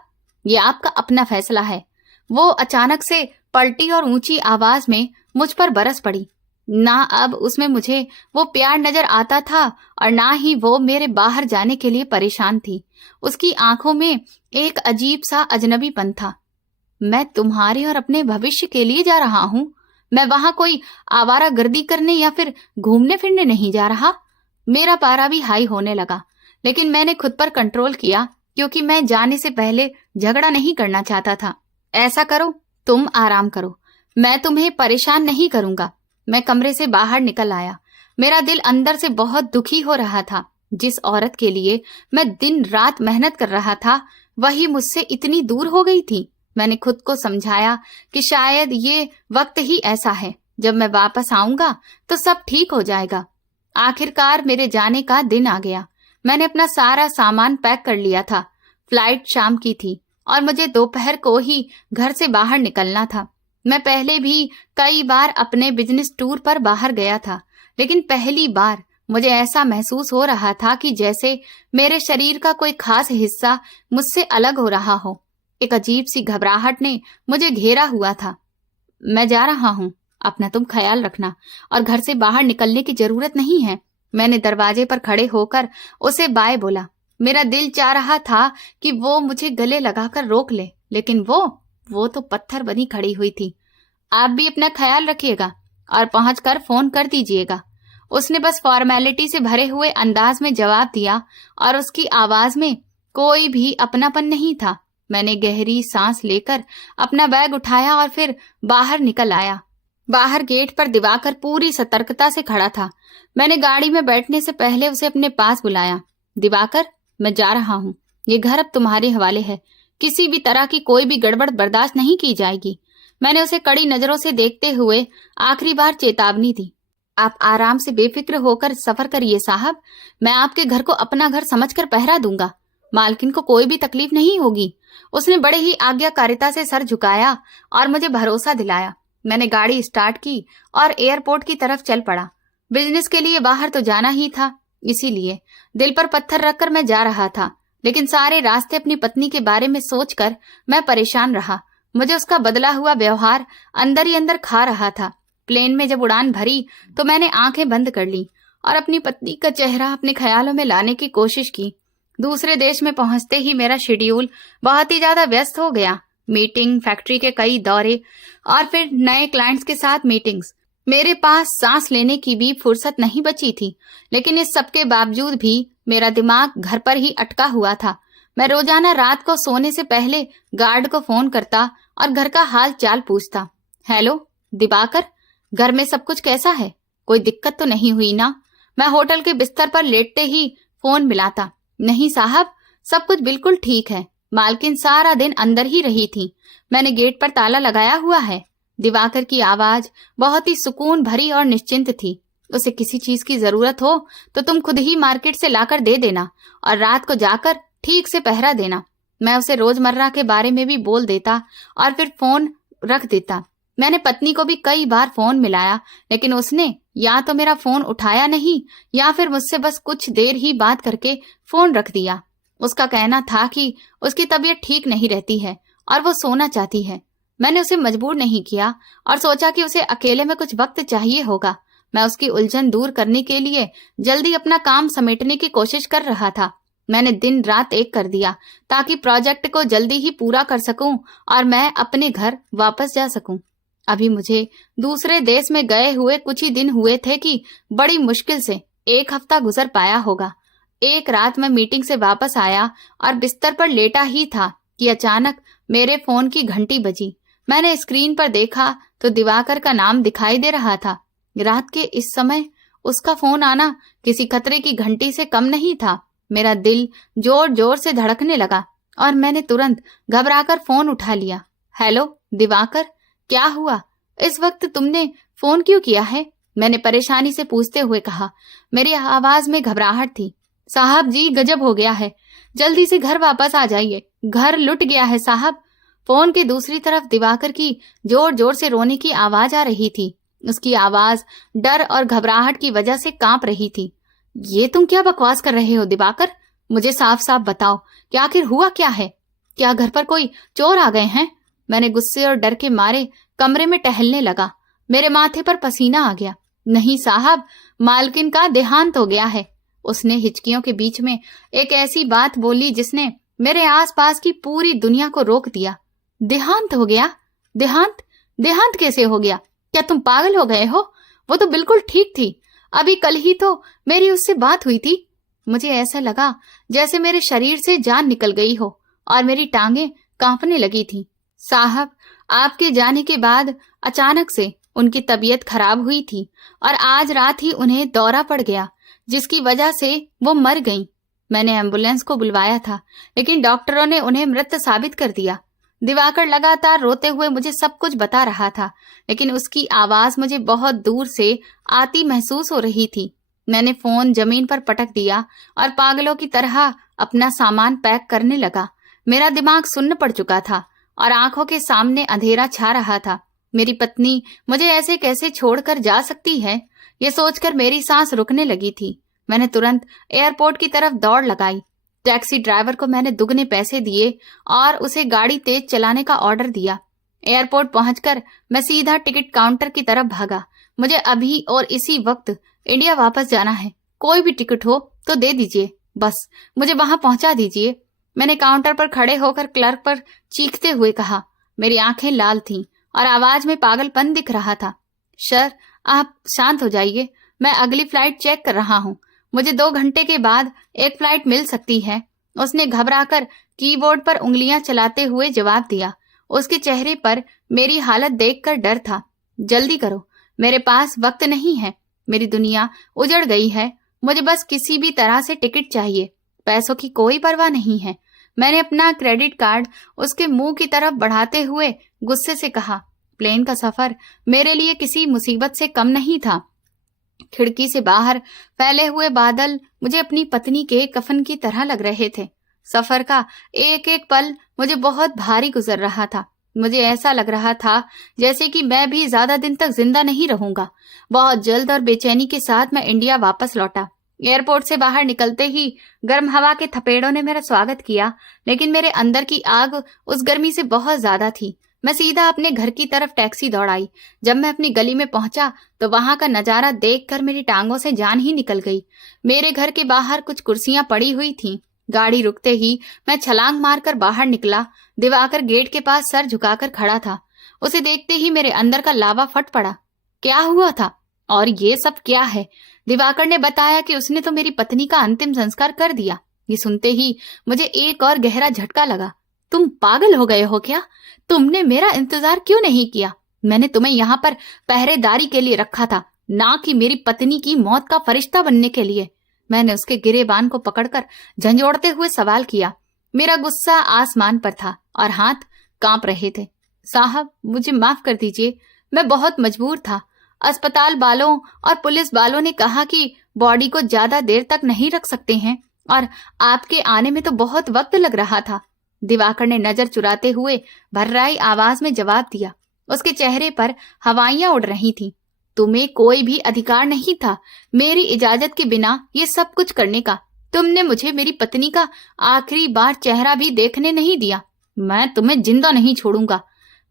ये आपका अपना फैसला है। वो अचानक से पलटी और ऊंची आवाज में मुझ पर बरस पड़ी। ना अब उसमें मुझे वो प्यार नजर आता था और ना ही वो मेरे बाहर जाने के लिए परेशान थी। उसकी आंखों में एक अजीब सा अजनबीपन था। मैं तुम्हारे और अपने भविष्य के लिए जा रहा हूँ। मैं वहां कोई आवारागर्दी करने या फिर घूमने फिरने नहीं जा रहा। मेरा पारा भी हाई होने लगा, लेकिन मैंने खुद पर कंट्रोल किया क्योंकि मैं जाने से पहले झगड़ा नहीं करना चाहता था। ऐसा करो, तुम आराम करो, मैं तुम्हें परेशान नहीं करूंगा। मैं कमरे से बाहर निकल आया। मेरा दिल अंदर से बहुत दुखी हो रहा था। जिस औरत के लिए मैं दिन रात मेहनत कर रहा था, वही मुझसे इतनी दूर हो गई थी। मैंने खुद को समझाया कि शायद ये वक्त ही ऐसा है, जब मैं वापस आऊंगा तो सब ठीक हो जाएगा। आखिरकार मेरे जाने का दिन आ गया। मैंने अपना सारा सामान पैक कर लिया था। फ्लाइट शाम की थी और मुझे दोपहर को ही घर से बाहर निकलना था। मैं पहले भी कई बार अपने बिजनेस टूर पर बाहर गया था, लेकिन पहली बार मुझे ऐसा महसूस हो रहा था कि जैसे मेरे शरीर का कोई खास हिस्सा मुझसे अलग हो रहा हो। एक अजीब सी घबराहट ने मुझे घेरा हुआ था। मैं जा रहा हूँ, अपना तुम ख्याल रखना, और घर से बाहर निकलने की जरूरत नहीं है। मैंने दरवाजे पर खड़े होकर उसे बाय बोला। मेरा दिल चाह रहा था कि वो मुझे गले लगाकर रोक ले, लेकिन वो तो पत्थर बनी खड़ी हुई थी। आप भी अपना ख्याल रखिएगा और पहुंचकर फोन कर दीजिएगा। उसने बस फॉर्मेलिटी से भरे हुए अंदाज में जवाब दिया और उसकी आवाज में कोई भी अपनापन नहीं था। मैंने गहरी सांस लेकर अपना बैग उठाया और फिर बाहर निकल आया। बाहर गेट पर दिवाकर पूरी सतर्कता से खड़ा था। मैंने गाड़ी में बैठने से पहले उसे अपने पास बुलाया। दिवाकर, मैं जा रहा हूँ। ये घर अब तुम्हारे हवाले है। किसी भी तरह की कोई भी गड़बड़ बर्दाश्त नहीं की जाएगी। मैंने उसे कड़ी नजरों से देखते हुए आखिरी बार चेतावनी दी। आप आराम से बेफिक्र होकर सफर करिए साहब। मैं आपके घर को अपना घर समझकर पहरा दूंगा। मालकिन को कोई भी तकलीफ नहीं होगी। उसने बड़े ही आज्ञाकारिता से सर झुकाया और मुझे भरोसा दिलाया। मैंने गाड़ी स्टार्ट की और एयरपोर्ट की तरफ चल पड़ा। बिजनेस के लिए बाहर तो जाना ही था, इसीलिए दिल पर पत्थर रखकर मैं जा रहा था। लेकिन सारे रास्ते अपनी पत्नी के बारे में सोचकर मैं परेशान रहा। मुझे उसका बदला हुआ व्यवहार अंदर ही अंदर खा रहा था। प्लेन में जब उड़ान भरी तो मैंने आंखें बंद कर ली और अपनी पत्नी का चेहरा अपने ख्यालों में लाने की कोशिश की। दूसरे देश में पहुंचते ही मेरा शेड्यूल बहुत ही ज्यादा व्यस्त हो गया। मीटिंग, फैक्ट्री के कई दौरे और फिर नए क्लाइंट्स के साथ मीटिंग्स। मेरे पास सांस लेने की भी फुर्सत नहीं बची थी। लेकिन इस सबके बावजूद भी मेरा दिमाग घर पर ही अटका हुआ था। मैं रोजाना रात को सोने से पहले गार्ड को फोन करता और घर का हाल चाल पूछता। हेलो दिवाकर, घर में सब कुछ कैसा है? कोई दिक्कत तो नहीं हुई ना? मैं होटल के बिस्तर पर लेटते ही फोन मिलाता। नहीं साहब, सब कुछ बिल्कुल ठीक है। मालकिन सारा दिन अंदर ही रही थी। मैंने गेट पर ताला लगाया हुआ है। दिवाकर की आवाज बहुत ही सुकून भरी और निश्चिंत थी। उसे किसी चीज की जरूरत हो तो तुम खुद ही मार्केट से लाकर दे देना और रात को जाकर ठीक से पहरा देना। मैं उसे रोजमर्रा के बारे में भी बोल देता और फिर फोन रख देता। मैंने पत्नी को भी कई बार फोन मिलाया, लेकिन उसने या तो मेरा फोन उठाया नहीं या फिर मुझसे बस कुछ देर ही बात करके फोन रख दिया। उसका कहना था कि उसकी तबीयत ठीक नहीं रहती है और वो सोना चाहती है। मैंने उसे मजबूर नहीं किया और सोचा कि उसे अकेले में कुछ वक्त चाहिए होगा। मैं उसकी उलझन दूर करने के लिए जल्दी अपना काम समेटने की कोशिश कर रहा था। मैंने दिन रात एक कर दिया ताकि प्रोजेक्ट को जल्दी ही पूरा कर सकूं और मैं अपने घर वापस जा सकूं। अभी मुझे दूसरे देश में गए हुए कुछ ही दिन हुए थे कि बड़ी मुश्किल से एक हफ्ता गुजर पाया होगा। एक रात मैं मीटिंग से वापस आया और बिस्तर पर लेटा ही था कि अचानक मेरे फोन की घंटी बजी। मैंने स्क्रीन पर देखा तो दिवाकर का नाम दिखाई दे रहा था। रात के इस समय उसका फोन आना किसी खतरे की घंटी से कम नहीं था। मेरा दिल जोर जोर से धड़कने लगा और मैंने तुरंत घबराकर फोन उठा लिया। हेलो दिवाकर, क्या हुआ? इस वक्त तुमने फोन क्यों किया है? मैंने परेशानी से पूछते हुए कहा। मेरी आवाज में घबराहट थी। साहब जी, गजब हो गया है। जल्दी से घर वापस आ जाइए। घर लुट गया है साहब। फोन के दूसरी तरफ दिवाकर की जोर जोर से रोने की आवाज आ रही थी। उसकी आवाज डर और घबराहट की वजह से कांप रही थी। ये तुम क्या बकवास कर रहे हो दिवाकर? मुझे साफ साफ बताओ कि आखिर हुआ क्या है? क्या घर पर कोई चोर आ गए हैं? मैंने गुस्से और डर के मारे कमरे में टहलने लगा। मेरे माथे पर पसीना आ गया। नहीं साहब, मालकिन का देहांत हो गया है। उसने हिचकियों के बीच में एक ऐसी बात बोली जिसने मेरे आसपास की पूरी दुनिया को रोक दिया। देहांत हो गया? देहांत? देहांत कैसे हो गया? क्या तुम पागल हो गए हो? वो तो बिल्कुल ठीक थी। अभी कल ही तो मेरी उससे बात हुई थी। मुझे ऐसा लगा जैसे मेरे शरीर से जान निकल गई हो और मेरी टांगें कांपने लगी थी। साहब, आपके जाने के बाद अचानक से उनकी तबीयत खराब हुई थी और आज रात ही उन्हें दौरा पड़ गया, जिसकी वजह से वो मर गईं। मैंने एम्बुलेंस को बुलवाया था, लेकिन डॉक्टरों ने उन्हें मृत साबित कर दिया। दिवाकर लगातार रोते हुए मुझे सब कुछ बता रहा था, लेकिन उसकी आवाज मुझे बहुत दूर से आती महसूस हो रही थी। मैंने फोन जमीन पर पटक दिया और पागलों की तरह अपना सामान पैक करने लगा। मेरा दिमाग सुन्न पड़ चुका था और आंखों के सामने अंधेरा छा रहा था। मेरी पत्नी मुझे ऐसे कैसे छोड़कर जा सकती है, ये सोचकर मेरी सांस रुकने लगी थी। मैंने तुरंत एयरपोर्ट की तरफ दौड़ लगाई। टैक्सी ड्राइवर को मैंने दुगने पैसे दिए और उसे गाड़ी तेज चलाने का ऑर्डर दिया। एयरपोर्ट पहुंचकर मैं सीधा टिकट काउंटर की तरफ भागा। मुझे अभी और इसी वक्त इंडिया वापस जाना है। कोई भी टिकट हो तो दे दीजिए, बस मुझे वहां पहुंचा दीजिए। मैंने काउंटर पर खड़े होकर क्लर्क पर चीखते हुए कहा। मेरी आंखें लाल थीं और आवाज में पागलपन दिख रहा था। सर, आप शांत हो जाइए, मैं अगली फ्लाइट चेक कर रहा हूँ। मुझे 2 घंटे के बाद एक फ्लाइट मिल सकती है। उसने घबराकर कीबोर्ड पर उंगलियां चलाते हुए जवाब दिया। उसके चेहरे पर मेरी हालत देखकर डर था। जल्दी करो, मेरे पास वक्त नहीं है। मेरी दुनिया उजड़ गई है। मुझे बस किसी भी तरह से टिकट चाहिए। पैसों की कोई परवाह नहीं है। मैंने अपना क्रेडिट कार्ड उसके मुंह की तरफ बढ़ाते हुए गुस्से से कहा। प्लेन का सफर मेरे लिए किसी मुसीबत से कम नहीं था। खिड़की से बाहर फैले हुए बादल मुझे अपनी पत्नी के कफन की तरह लग रहे थे। सफर का एक एक पल मुझे बहुत भारी गुजर रहा था। मुझे ऐसा लग रहा था जैसे कि मैं भी ज्यादा दिन तक जिंदा नहीं रहूंगा। बहुत जल्द और बेचैनी के साथ मैं इंडिया वापस लौटा। एयरपोर्ट से बाहर निकलते ही गर्म हवा के थपेड़ों ने मेरा स्वागत किया, लेकिन मेरे अंदर की आग उस गर्मी से बहुत ज्यादा थी। मैं सीधा अपने घर की तरफ टैक्सी दौड़ाई। जब मैं अपनी गली में पहुंचा तो वहां का नजारा देखकर मेरी टांगों से जान ही निकल गई। मेरे घर के बाहर कुछ कुर्सियां पड़ी हुई थीं। गाड़ी रुकते ही मैं छलांग मारकर बाहर निकला। दिवाकर गेट के पास सर झुकाकर खड़ा था। उसे देखते ही मेरे अंदर का लावा फट पड़ा। क्या हुआ था और ये सब क्या है? दिवाकर ने बताया कि उसने तो मेरी पत्नी का अंतिम संस्कार कर दिया। ये सुनते ही मुझे एक और गहरा झटका लगा। तुम पागल हो गए हो क्या? तुमने मेरा इंतजार क्यों नहीं किया? मैंने तुम्हें यहाँ पर पहरेदारी के लिए रखा था, ना कि मेरी पत्नी की मौत का फरिश्ता बनने के लिए। मैंने उसके गिरेबान को पकड़कर झंझोड़ते हुए सवाल किया। मेरा गुस्सा आसमान पर था और हाथ कांप रहे थे। साहब, मुझे माफ कर दीजिए, मैं बहुत मजबूर था। अस्पताल वालों और पुलिस वालों ने कहा कि बॉडी को ज्यादा देर तक नहीं रख सकते हैं और आपके आने में तो बहुत वक्त लग रहा था। दिवाकर ने नजर चुराते हुए भर्राई आवाज में जवाब दिया। उसके चेहरे पर हवाइयां उड़ रही थीं। तुम्हें कोई भी अधिकार नहीं था मेरी इजाजत के बिना ये सब कुछ करने का। तुमने मुझे मेरी पत्नी का आखिरी बार चेहरा भी देखने नहीं दिया। मैं तुम्हें जिंदा नहीं छोड़ूंगा।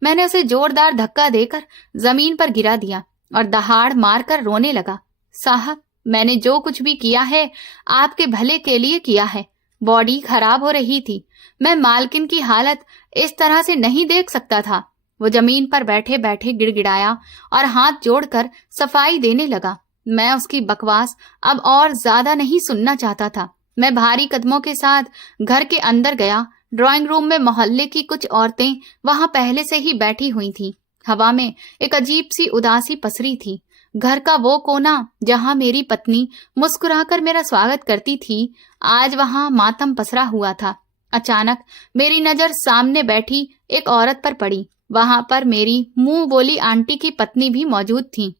मैंने उसे जोरदार धक्का देकर जमीन पर गिरा दिया और दहाड़ मारकर रोने लगा। साहब, मैंने जो कुछ भी किया है आपके भले के लिए किया है। बॉडी खराब हो रही थी। मैं मालकिन की हालत इस तरह से नहीं देख सकता था। वो जमीन पर बैठे बैठे गिड़गिड़ाया और हाथ जोड़कर सफाई देने लगा। मैं उसकी बकवास अब और ज्यादा नहीं सुनना चाहता था। मैं भारी कदमों के साथ घर के अंदर गया। ड्राइंग रूम में मोहल्ले की कुछ औरतें वहां पहले से ही बैठी हुई थीं। हवा में एक अजीब सी उदासी पसरी थी। घर का वो कोना जहां मेरी पत्नी मुस्कुराकर मेरा स्वागत करती थी, आज वहां मातम पसरा हुआ था। अचानक मेरी नजर सामने बैठी एक औरत पर पड़ी। वहां पर मेरी मुंह बोली आंटी की पत्नी भी मौजूद थी।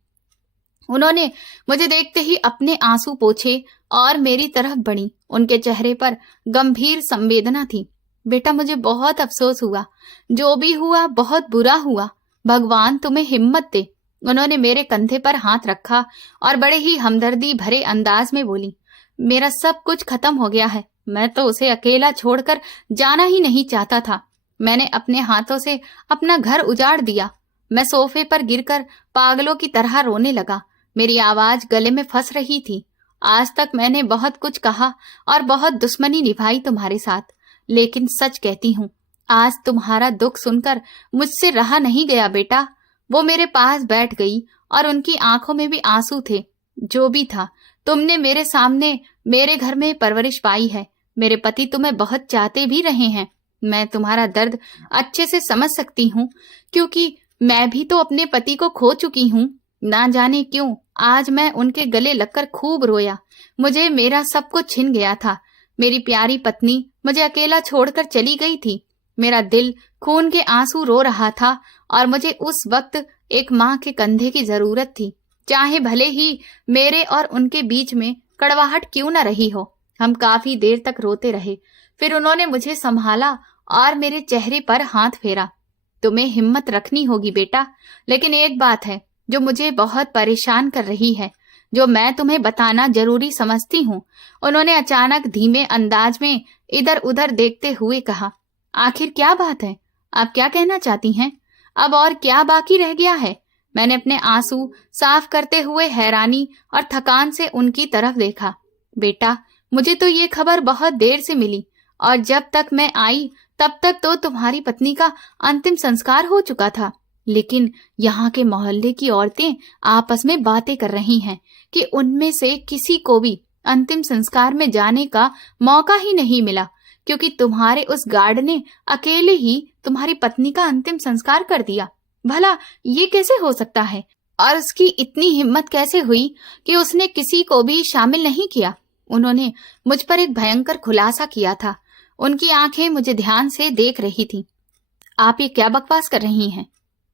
उन्होंने मुझे देखते ही अपने आंसू पोंछे और मेरी तरफ बढ़ी। उनके चेहरे पर गंभीर संवेदना थी। बेटा, मुझे बहुत अफसोस हुआ। जो भी हुआ बहुत बुरा हुआ। भगवान तुम्हें हिम्मत दे। उन्होंने मेरे कंधे पर हाथ रखा और बड़े ही हमदर्दी भरे अंदाज में बोली। मेरा सब कुछ खत्म हो गया है। मैं तो उसे अकेला छोड़कर जाना ही नहीं चाहता था। मैंने अपने हाथों से अपना घर उजाड़ दिया। मैं सोफे पर गिरकर पागलों की तरह रोने लगा। मेरी आवाज गले में फंस रही थी। आज तक मैंने बहुत कुछ कहा और बहुत दुश्मनी निभाई तुम्हारे साथ, लेकिन सच कहती हूँ, आज तुम्हारा दुख सुनकर मुझसे रहा नहीं गया बेटा। वो मेरे पास बैठ गई और उनकी आंखों में भी आंसू थे। जो भी था, तुमने मेरे सामने मेरे घर में परवरिश पाई है। मेरे पति तुम्हें बहुत चाहते भी रहे हैं। मैं तुम्हारा दर्द अच्छे से समझ सकती हूँ, क्योंकि मैं भी तो अपने पति को खो चुकी हूँ। ना जाने क्यों आज मैं उनके गले लगकर खूब रोया। मुझे मेरा सब कुछ छिन गया था। मेरी प्यारी पत्नी मुझे अकेला छोड़कर चली गई थी। मेरा दिल खून के आंसू रो रहा था और मुझे उस वक्त एक माँ के कंधे की जरूरत थी, चाहे भले ही मेरे और उनके बीच में कड़वाहट क्यों न रही हो। हम काफी देर तक रोते रहे। फिर उन्होंने मुझे संभाला और मेरे चेहरे पर हाथ फेरा। तुम्हें हिम्मत रखनी होगी बेटा। लेकिन एक बात है जो मुझे बहुत परेशान कर रही है, जो मैं तुम्हें बताना जरूरी समझती हूँ। उन्होंने अचानक धीमे अंदाज में इधर उधर देखते हुए कहा, आखिर क्या बात है? आप क्या कहना चाहती हैं? अब और क्या बाकी रह गया है? मैंने अपने आंसू साफ करते हुए हैरानी और थकान से उनकी तरफ देखा। बेटा, मुझे तो ये खबर बहुत देर से मिली और जब तक मैं आई तब तक तो तुम्हारी पत्नी का अंतिम संस्कार हो चुका था। लेकिन यहाँ के मोहल्ले की औरतें आपस में बातें कर रही हैं कि उनमें से किसी को भी अंतिम संस्कार में जाने का मौका ही नहीं मिला, क्योंकि तुम्हारे उस गार्ड ने अकेले ही तुम्हारी पत्नी का अंतिम संस्कार कर दिया। भला ये कैसे हो सकता है? और उसकी इतनी हिम्मत कैसे हुई कि उसने किसी को भी शामिल नहीं किया? उन्होंने मुझ पर एक भयंकर खुलासा किया था। उनकी आंखें मुझे ध्यान से देख रही थी। आप ये क्या बकवास कर रही हैं?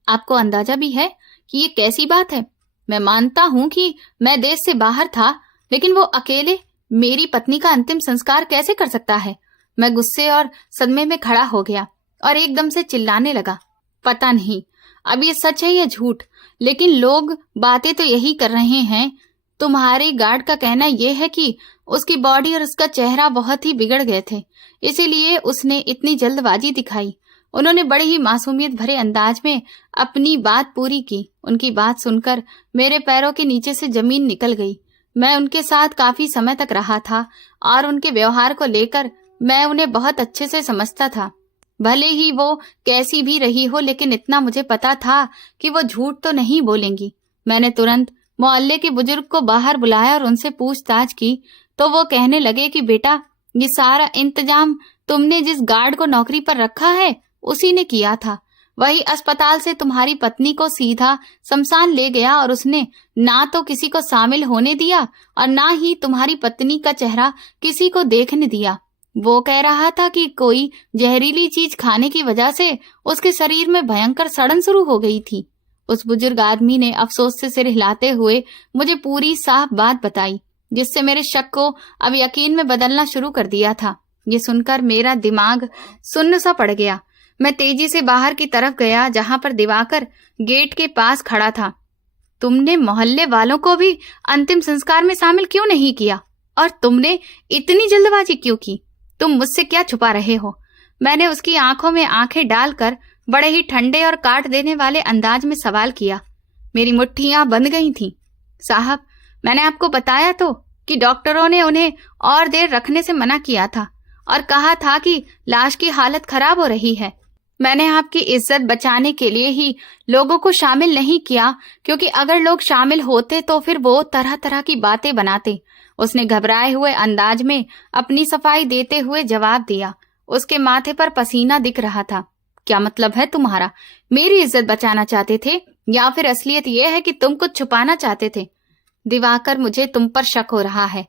आपको अंदाजा भी है कि ये कैसी बात है? मैं मानता हूं कि मैं देश से बाहर था, लेकिन वो अकेले मेरी पत्नी का अंतिम संस्कार कैसे कर सकता है? मैं गुस्से और सदमे में खड़ा हो गया और एकदम से चिल्लाने लगा। पता नहीं अब ये सच है या झूठ, लेकिन लोग बातें तो यही कर रहे हैं। तुम्हारे गार्ड का कहना यह है कि उसकी बॉडी और उसका चेहरा बहुत ही बिगड़ गए थे, इसीलिए उसने इतनी जल्दबाजी दिखाई। उन्होंने बड़े ही मासूमियत भरे अंदाज में अपनी बात पूरी की। उनकी बात सुनकर मेरे पैरों के नीचे से जमीन निकल गई। मैं उनके साथ काफी समय तक रहा था और उनके व्यवहार को लेकर मैं उन्हें बहुत अच्छे से समझता था। भले ही वो कैसी भी रही हो, लेकिन इतना मुझे पता था कि वो झूठ तो नहीं बोलेंगी। मैंने तुरंत मोहल्ले के बुजुर्ग को बाहर बुलाया और उनसे पूछताछ की, तो वो कहने लगे कि बेटा, ये सारा इंतजाम तुमने जिस गार्ड को नौकरी पर रखा है उसी ने किया था। वही अस्पताल से तुम्हारी पत्नी को सीधा शमशान ले गया और उसने ना तो किसी को शामिल होने दिया और ना ही तुम्हारी पत्नी का चेहरा किसी को देखने दिया। वो कह रहा था कि कोई जहरीली चीज खाने की वजह से उसके शरीर में भयंकर सड़न शुरू हो गई थी। उस बुजुर्ग आदमी ने अफसोस से सिर हिलाते हुए मुझे पूरी साफ बात बताई, जिससे मेरे शक को अब यकीन में बदलना शुरू कर दिया था। ये सुनकर मेरा दिमाग सुन्न सा पड़ गया। मैं तेजी से बाहर की तरफ गया, जहां पर दिवाकर गेट के पास खड़ा था। तुमने मोहल्ले वालों को भी अंतिम संस्कार में शामिल क्यों नहीं किया? और तुमने इतनी जल्दबाजी क्यों की? तुम मुझसे क्या छुपा रहे हो? मैंने उसकी आंखों में आंखें डालकर बड़े ही ठंडे और काट देने वाले अंदाज में सवाल किया। मेरी मुट्ठियां बंध गई थीं। साहब, मैंने आपको बताया तो कि डॉक्टरों ने उन्हें और देर रखने से मना किया था और कहा था कि लाश की हालत खराब हो रही है। मैंने आपकी इज्जत बचाने के लिए ही लोगों को शामिल नहीं किया, क्योंकि अगर लोग शामिल होते तो फिर वो तरह तरह की बातें बनाते। उसने घबराए हुए अंदाज में अपनी सफाई देते हुए जवाब दिया। उसके माथे पर पसीना दिख रहा था। क्या मतलब है तुम्हारा? मेरी इज्जत बचाना चाहते थे या फिर असलियत यह है कि तुम कुछ छुपाना चाहते थे? दिवाकर, मुझे तुम पर शक हो रहा है।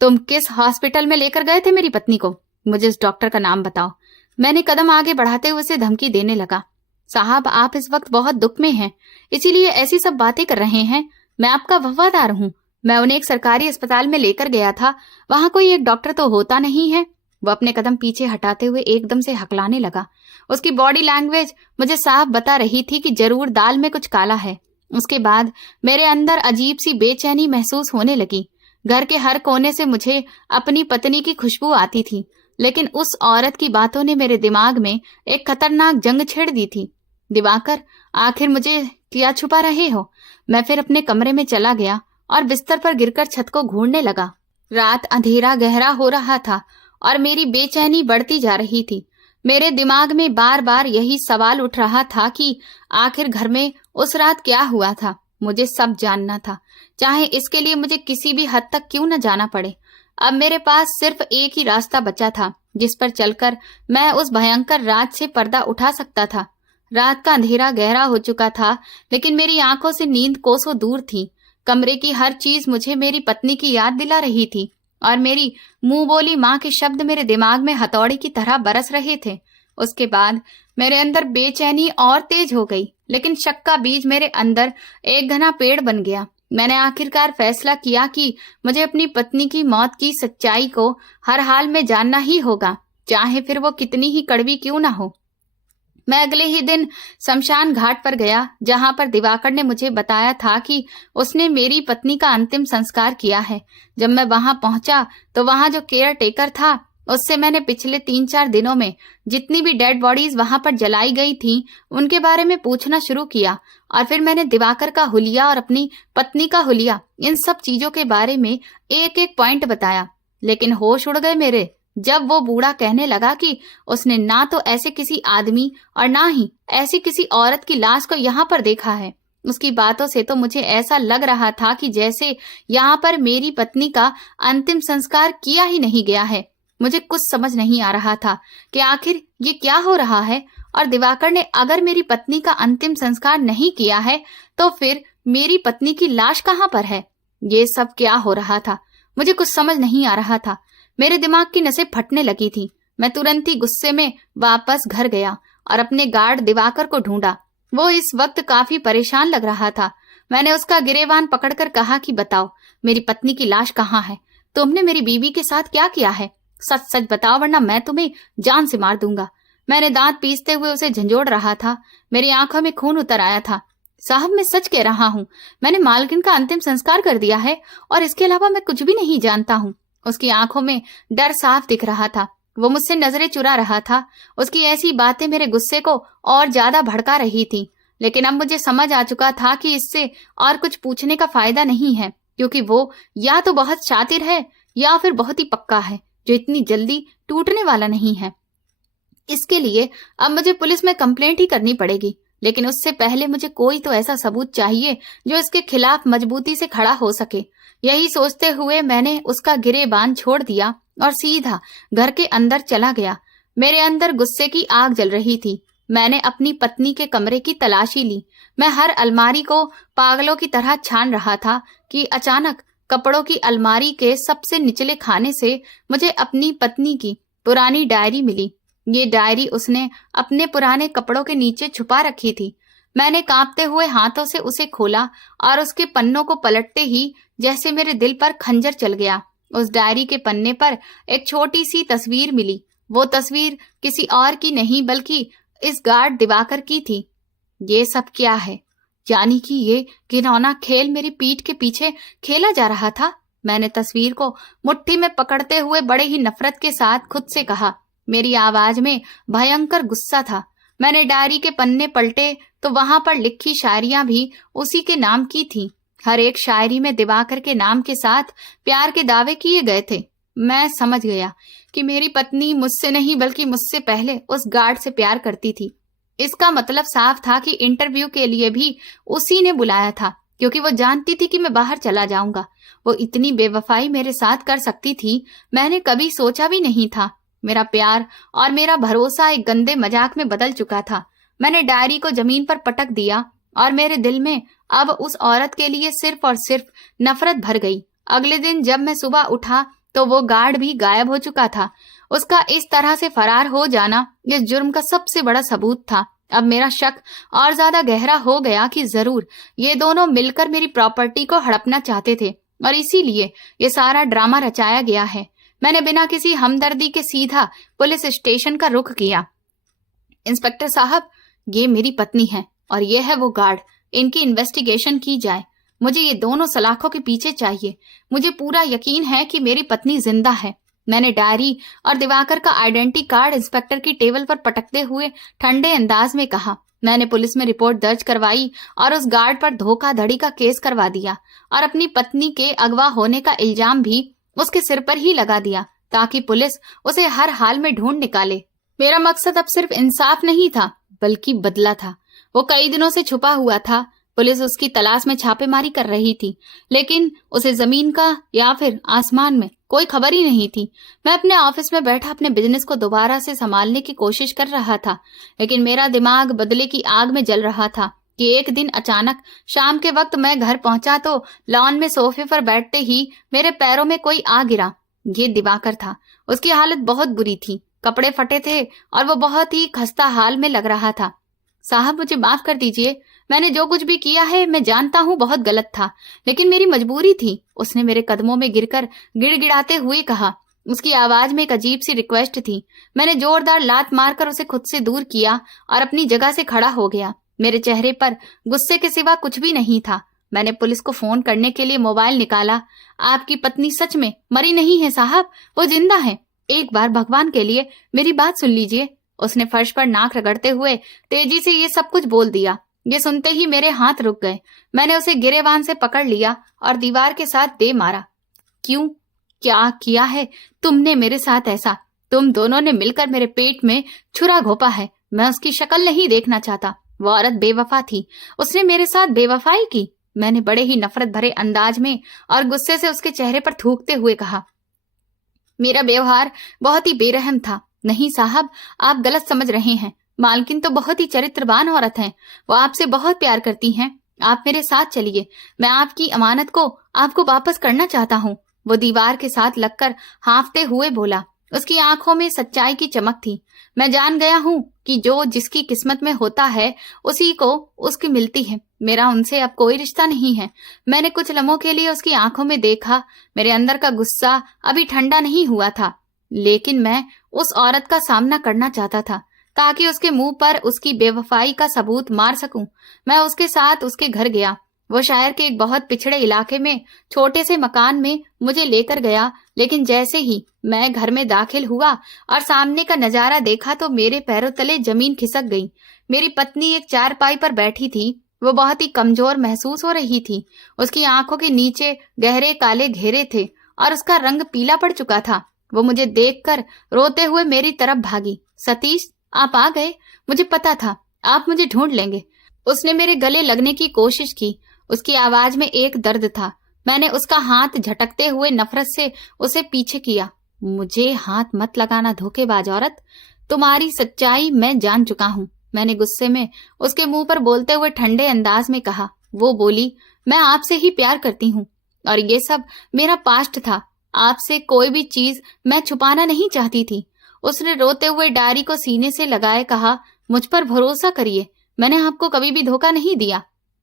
तुम किस हॉस्पिटल में लेकर गए थे मेरी पत्नी को? मुझे उस डॉक्टर का नाम बताओ। मैंने कदम आगे बढ़ाते हुए उसे धमकी देने लगा। साहब, आप इस वक्त बहुत दुख में हैं, इसीलिए ऐसी सब बातें कर रहे हैं। मैं आपका वफादार हूँ। मैं उन्हें एक सरकारी अस्पताल में लेकर गया था। वहां कोई एक डॉक्टर तो होता नहीं है। वो अपने कदम पीछे हटाते हुए एकदम से हकलाने लगा। उसकी बॉडी लैंग्वेज मुझे साफ बता रही थी कि जरूर दाल में कुछ काला है। उसके बाद मेरे अंदर अजीब सी बेचैनी महसूस होने लगी। घर के हर कोने से मुझे अपनी पत्नी की खुशबू आती थी, लेकिन उस औरत की बातों ने मेरे दिमाग में एक खतरनाक जंग छेड़ दी थी। दिवाकर, आखिर मुझे क्या छुपा रहे हो? मैं फिर अपने कमरे में चला गया और बिस्तर पर गिरकर छत को घूरने लगा। रात अंधेरा गहरा हो रहा था और मेरी बेचैनी बढ़ती जा रही थी। मेरे दिमाग में बार बार यही सवाल उठ रहा था कि आखिर घर में उस रात क्या हुआ था। मुझे सब जानना था, चाहे इसके लिए मुझे किसी भी हद तक क्यों न जाना पड़े। अब मेरे पास सिर्फ एक ही रास्ता बचा था, जिस पर चलकर मैं उस भयंकर रात से पर्दा उठा सकता था। रात का अंधेरा गहरा हो चुका था, लेकिन मेरी आंखों से नींद कोसों दूर थी। कमरे की हर चीज मुझे मेरी पत्नी की याद दिला रही थी और मेरी मुंह बोली माँ के शब्द मेरे दिमाग में हथौड़ी की तरह बरस रहे थे। उसके बाद मेरे अंदर बेचैनी और तेज हो गई, लेकिन शक का बीज मेरे अंदर एक घना पेड़ बन गया। मैंने आखिरकार फैसला किया कि मुझे अपनी पत्नी की मौत की सच्चाई को हर हाल में जानना ही होगा, चाहे फिर वो कितनी ही कड़वी क्यों ना हो। मैं अगले ही दिन शमशान घाट पर गया, जहां पर दिवाकर ने मुझे बताया था कि उसने मेरी पत्नी का अंतिम संस्कार किया है। जब मैं वहां पहुंचा तो वहां जो केयर टेकर था, उससे मैंने पिछले 3-4 दिनों में जितनी भी डेड बॉडीज वहां पर जलाई गई थी उनके बारे में पूछना शुरू किया। और फिर मैंने दिवाकर का हुलिया और अपनी पत्नी का हुलिया, इन सब चीजों के बारे में एक एक पॉइंट बताया। लेकिन होश उड़ गए मेरे जब वो बूढ़ा कहने लगा कि उसने ना तो ऐसे किसी आदमी और ना ही ऐसी किसी औरत की लाश को यहाँ पर देखा है। उसकी बातों से तो मुझे ऐसा लग रहा था कि जैसे यहाँ पर मेरी पत्नी का अंतिम संस्कार किया ही नहीं गया है। मुझे कुछ समझ नहीं आ रहा था कि आखिर ये क्या हो रहा है। और दिवाकर ने अगर मेरी पत्नी का अंतिम संस्कार नहीं किया है तो फिर मेरी पत्नी की लाश कहाँ पर है? ये सब क्या हो रहा था? मुझे कुछ समझ नहीं आ रहा था। मेरे दिमाग की नसें फटने लगी थी। मैं तुरंत ही गुस्से में वापस घर गया और अपने गार्ड दिवाकर को ढूंढा। वो इस वक्त काफी परेशान लग रहा था। मैंने उसका गिरेबान पकड़कर कहा कि बताओ, मेरी पत्नी की लाश कहाँ है? तुमने मेरी बीवी के साथ क्या किया है? सच सच बताओ, वरना मैं तुम्हें जान से मार दूंगा। मैंने दांत पीसते हुए उसे झंझोड़ रहा था। मेरी आंखों में खून उतर आया था। साहब, मैं सच कह रहा हूँ, मैंने मालकिन का अंतिम संस्कार कर दिया है और इसके अलावा मैं कुछ भी नहीं जानता हूँ। उसकी आंखों में डर साफ दिख रहा था। वो मुझसे नजरें चुरा रहा था। उसकी ऐसी बातें मेरे गुस्से को और ज्यादा भड़का रही थी। लेकिन अब मुझे समझ आ चुका था कि इससे और कुछ पूछने का फायदा नहीं है, क्योंकि वो या तो बहुत शातिर है या फिर बहुत ही पक्का है, जो इतनी जल्दी टूटने वाला नहीं है। इसके लिए अब मुझे पुलिस में कंप्लेंट ही करनी पड़ेगी। लेकिन उससे पहले मुझे कोई तो ऐसा सबूत चाहिए जो इसके खिलाफ मजबूती से खड़ा हो सके। यही सोचते हुए मैंने उसका गिरेबान छोड़ दिया और सीधा घर के अंदर चला गया। मेरे अंदर गुस्से की आग जल रही थी। मैंने अपनी पत्नी के कमरे की तलाशी ली। मैं हर अलमारी को पागलों की तरह छान रहा था कि अचानक कपड़ों की अलमारी के सबसे निचले खाने से मुझे अपनी पत्नी की पुरानी डायरी मिली। ये डायरी उसने अपने पुराने कपड़ों के नीचे छुपा रखी थी। मैंने कांपते हुए हाथों से उसे खोला और उसके पन्नों को पलटते ही जैसे मेरे दिल पर खंजर चल गया। उस डायरी के पन्ने पर एक छोटी सी तस्वीर मिली। वो तस्वीर किसी और की नहीं बल्कि इस गार्ड दिवाकर की थी। ये सब क्या है? यानी कि ये घिनौना खेल मेरी पीठ के पीछे खेला जा रहा था। मैंने तस्वीर को मुट्ठी में पकड़ते हुए बड़े ही नफरत के साथ खुद से कहा। मेरी आवाज में भयंकर गुस्सा था। मैंने डायरी के पन्ने पलटे तो वहां पर लिखी शायरियां भी उसी के नाम की थीं। हर एक शायरी में दिवाकर के नाम के साथ प्यार के दावे किए गए थे। मैं समझ गया कि मेरी पत्नी मुझसे नहीं बल्कि मुझसे पहले उस गार्ड से प्यार करती थी। इसका मतलब साफ था कि इंटरव्यू के लिए भी उसी ने बुलाया था, क्योंकि वो जानती थी कि मैं बाहर चला जाऊंगा। वो इतनी बेवफाई मेरे साथ कर सकती थी, मैंने कभी सोचा भी नहीं था। मेरा प्यार और मेरा भरोसा एक गंदे मजाक में बदल चुका था। मैंने डायरी को जमीन पर पटक दिया और मेरे दिल में अब उस औरत के लिए सिर्फ और सिर्फ नफरत भर गई। अगले दिन जब मैं सुबह उठा तो वो गार्ड भी गायब हो चुका था। उसका इस तरह से फरार हो जाना इस जुर्म का सबसे बड़ा सबूत था। अब मेरा शक और ज्यादा गहरा हो गया कि जरूर ये दोनों मिलकर मेरी प्रॉपर्टी को हड़पना चाहते थे और इसीलिए ये सारा ड्रामा रचाया गया है। मैंने बिना किसी हमदर्दी के सीधा पुलिस स्टेशन का रुख किया। इंस्पेक्टर साहब, ये मेरी पत्नी है और ये है वो गार्ड। इनकी इन्वेस्टिगेशन की जाए। मुझे ये दोनों सलाखों के पीछे चाहिए। मुझे पूरा यकीन है कि मेरी पत्नी जिंदा है। मैंने डायरी और दिवाकर का आइडेंटिटी कार्ड इंस्पेक्टर की टेबल पर पटकते हुए ठंडे अंदाज में कहा। मैंने पुलिस में रिपोर्ट दर्ज करवाई और उस गार्ड पर धोखाधड़ी का केस करवा दिया और अपनी पत्नी के अगवा होने का इल्जाम भी उसके सिर पर ही लगा दिया, ताकि पुलिस उसे हर हाल में ढूंढ निकाले। मेरा मकसद अब सिर्फ इंसाफ नहीं था बल्कि बदला था। वो कई दिनों से छुपा हुआ था। पुलिस उसकी तलाश में छापेमारी कर रही थी, लेकिन उसे जमीन का या फिर आसमान में कोई खबर ही नहीं थी। मैं अपने ऑफिस में बैठा अपने बिजनेस को दोबारा से संभालने की कोशिश कर रहा था, लेकिन मेरा दिमाग बदले की आग में जल रहा था कि एक दिन अचानक शाम के वक्त मैं घर पहुंचा तो लॉन में सोफे पर बैठते ही मेरे पैरों में कोई आ गिरा। ये दिवाकर था। उसकी हालत बहुत बुरी थी। कपड़े फटे थे और वो बहुत ही खस्ता हाल में लग रहा था। साहब, मुझे माफ कर दीजिए। मैंने जो कुछ भी किया है मैं जानता हूँ बहुत गलत था, लेकिन मेरी मजबूरी थी। उसने मेरे कदमों में गिरकर गिड़गिड़ाते हुए कहा। उसकी आवाज में एक अजीब सी रिक्वेस्ट थी। मैंने जोरदार लात मारकर उसे खुद से दूर किया और अपनी जगह से खड़ा हो गया। मेरे चेहरे पर गुस्से के सिवा कुछ भी नहीं था। मैंने पुलिस को फोन करने के लिए मोबाइल निकाला। आपकी पत्नी सच में मरी नहीं है साहब, वो जिंदा है। एक बार भगवान के लिए मेरी बात सुन लीजिए। उसने फर्श पर नाक रगड़ते हुए तेजी से ये सब कुछ बोल दिया। ये सुनते ही मेरे हाथ रुक गए। मैंने उसे गिरेबान से पकड़ लिया और दीवार के साथ दे मारा। क्यों? क्या किया है तुमने मेरे साथ ऐसा? तुम दोनों ने मिलकर मेरे पेट में छुरा घोंपा है। मैं उसकी शक्ल नहीं देखना चाहता। वो औरत बेवफा थी, उसने मेरे साथ बेवफाई की। मैंने बड़े ही नफरत भरे अंदाज में और गुस्से से उसके चेहरे पर थूकते हुए कहा। मेरा व्यवहार बहुत ही बेरहम था। नहीं साहब, आप गलत समझ रहे हैं। मालकिन तो बहुत ही चरित्रवान औरत हैं। वो आपसे बहुत प्यार करती हैं। आप मेरे साथ चलिए, मैं आपकी अमानत को आपको वापस करना चाहता हूँ। वो दीवार के साथ लगकर हाँफते हुए बोला। उसकी आंखों में सच्चाई की चमक थी। मैं जान गया हूँ कि जो जिसकी किस्मत में होता है उसी को उसकी मिलती है। मेरा उनसे अब कोई रिश्ता नहीं है। मैंने कुछ लम्हों के लिए उसकी आंखों में देखा। मेरे अंदर का गुस्सा अभी ठंडा नहीं हुआ था, लेकिन मैं उस औरत का सामना करना चाहता था ताकि उसके मुंह पर उसकी बेवफाई का सबूत मार सकूं। मैं उसके साथ उसके घर गया। वो शहर के एक बहुत पिछड़े इलाके में छोटे से मकान में मुझे लेकर गया, लेकिन जैसे ही मैं घर में दाखिल हुआ और सामने का नजारा देखा तो मेरे पैरों तले जमीन खिसक गई। मेरी पत्नी एक चारपाई पर बैठी थी। वो बहुत ही कमजोर महसूस हो रही थी। उसकी आंखों के नीचे गहरे काले घेरे थे और उसका रंग पीला पड़ चुका था। वो मुझे देखकर रोते हुए मेरी तरफ भागी। सतीश, आप आ गए। मुझे पता था आप मुझे ढूंढ लेंगे। उसने मेरे गले लगने की कोशिश की। उसकी आवाज में एक दर्द था। मैंने उसका हाथ झटकते हुए नफरत से उसे पीछे किया। मुझे हाथ मत लगाना धोखेबाज औरत, तुम्हारी सच्चाई मैं जान चुका हूँ। मैंने गुस्से में उसके मुंह पर बोलते हुए ठंडे अंदाज में कहा। वो बोली, मैं आपसे ही प्यार करती हूँ और ये सब मेरा पास्ट था। आपसे कोई भी चीज मैं छुपाना नहीं चाहती थी। उसने रोते हुए डायरी को सीने से लगाए कहा, मुझ पर भरोसा करिए, मैंने आपको कभी भी धोखा नहीं दिया।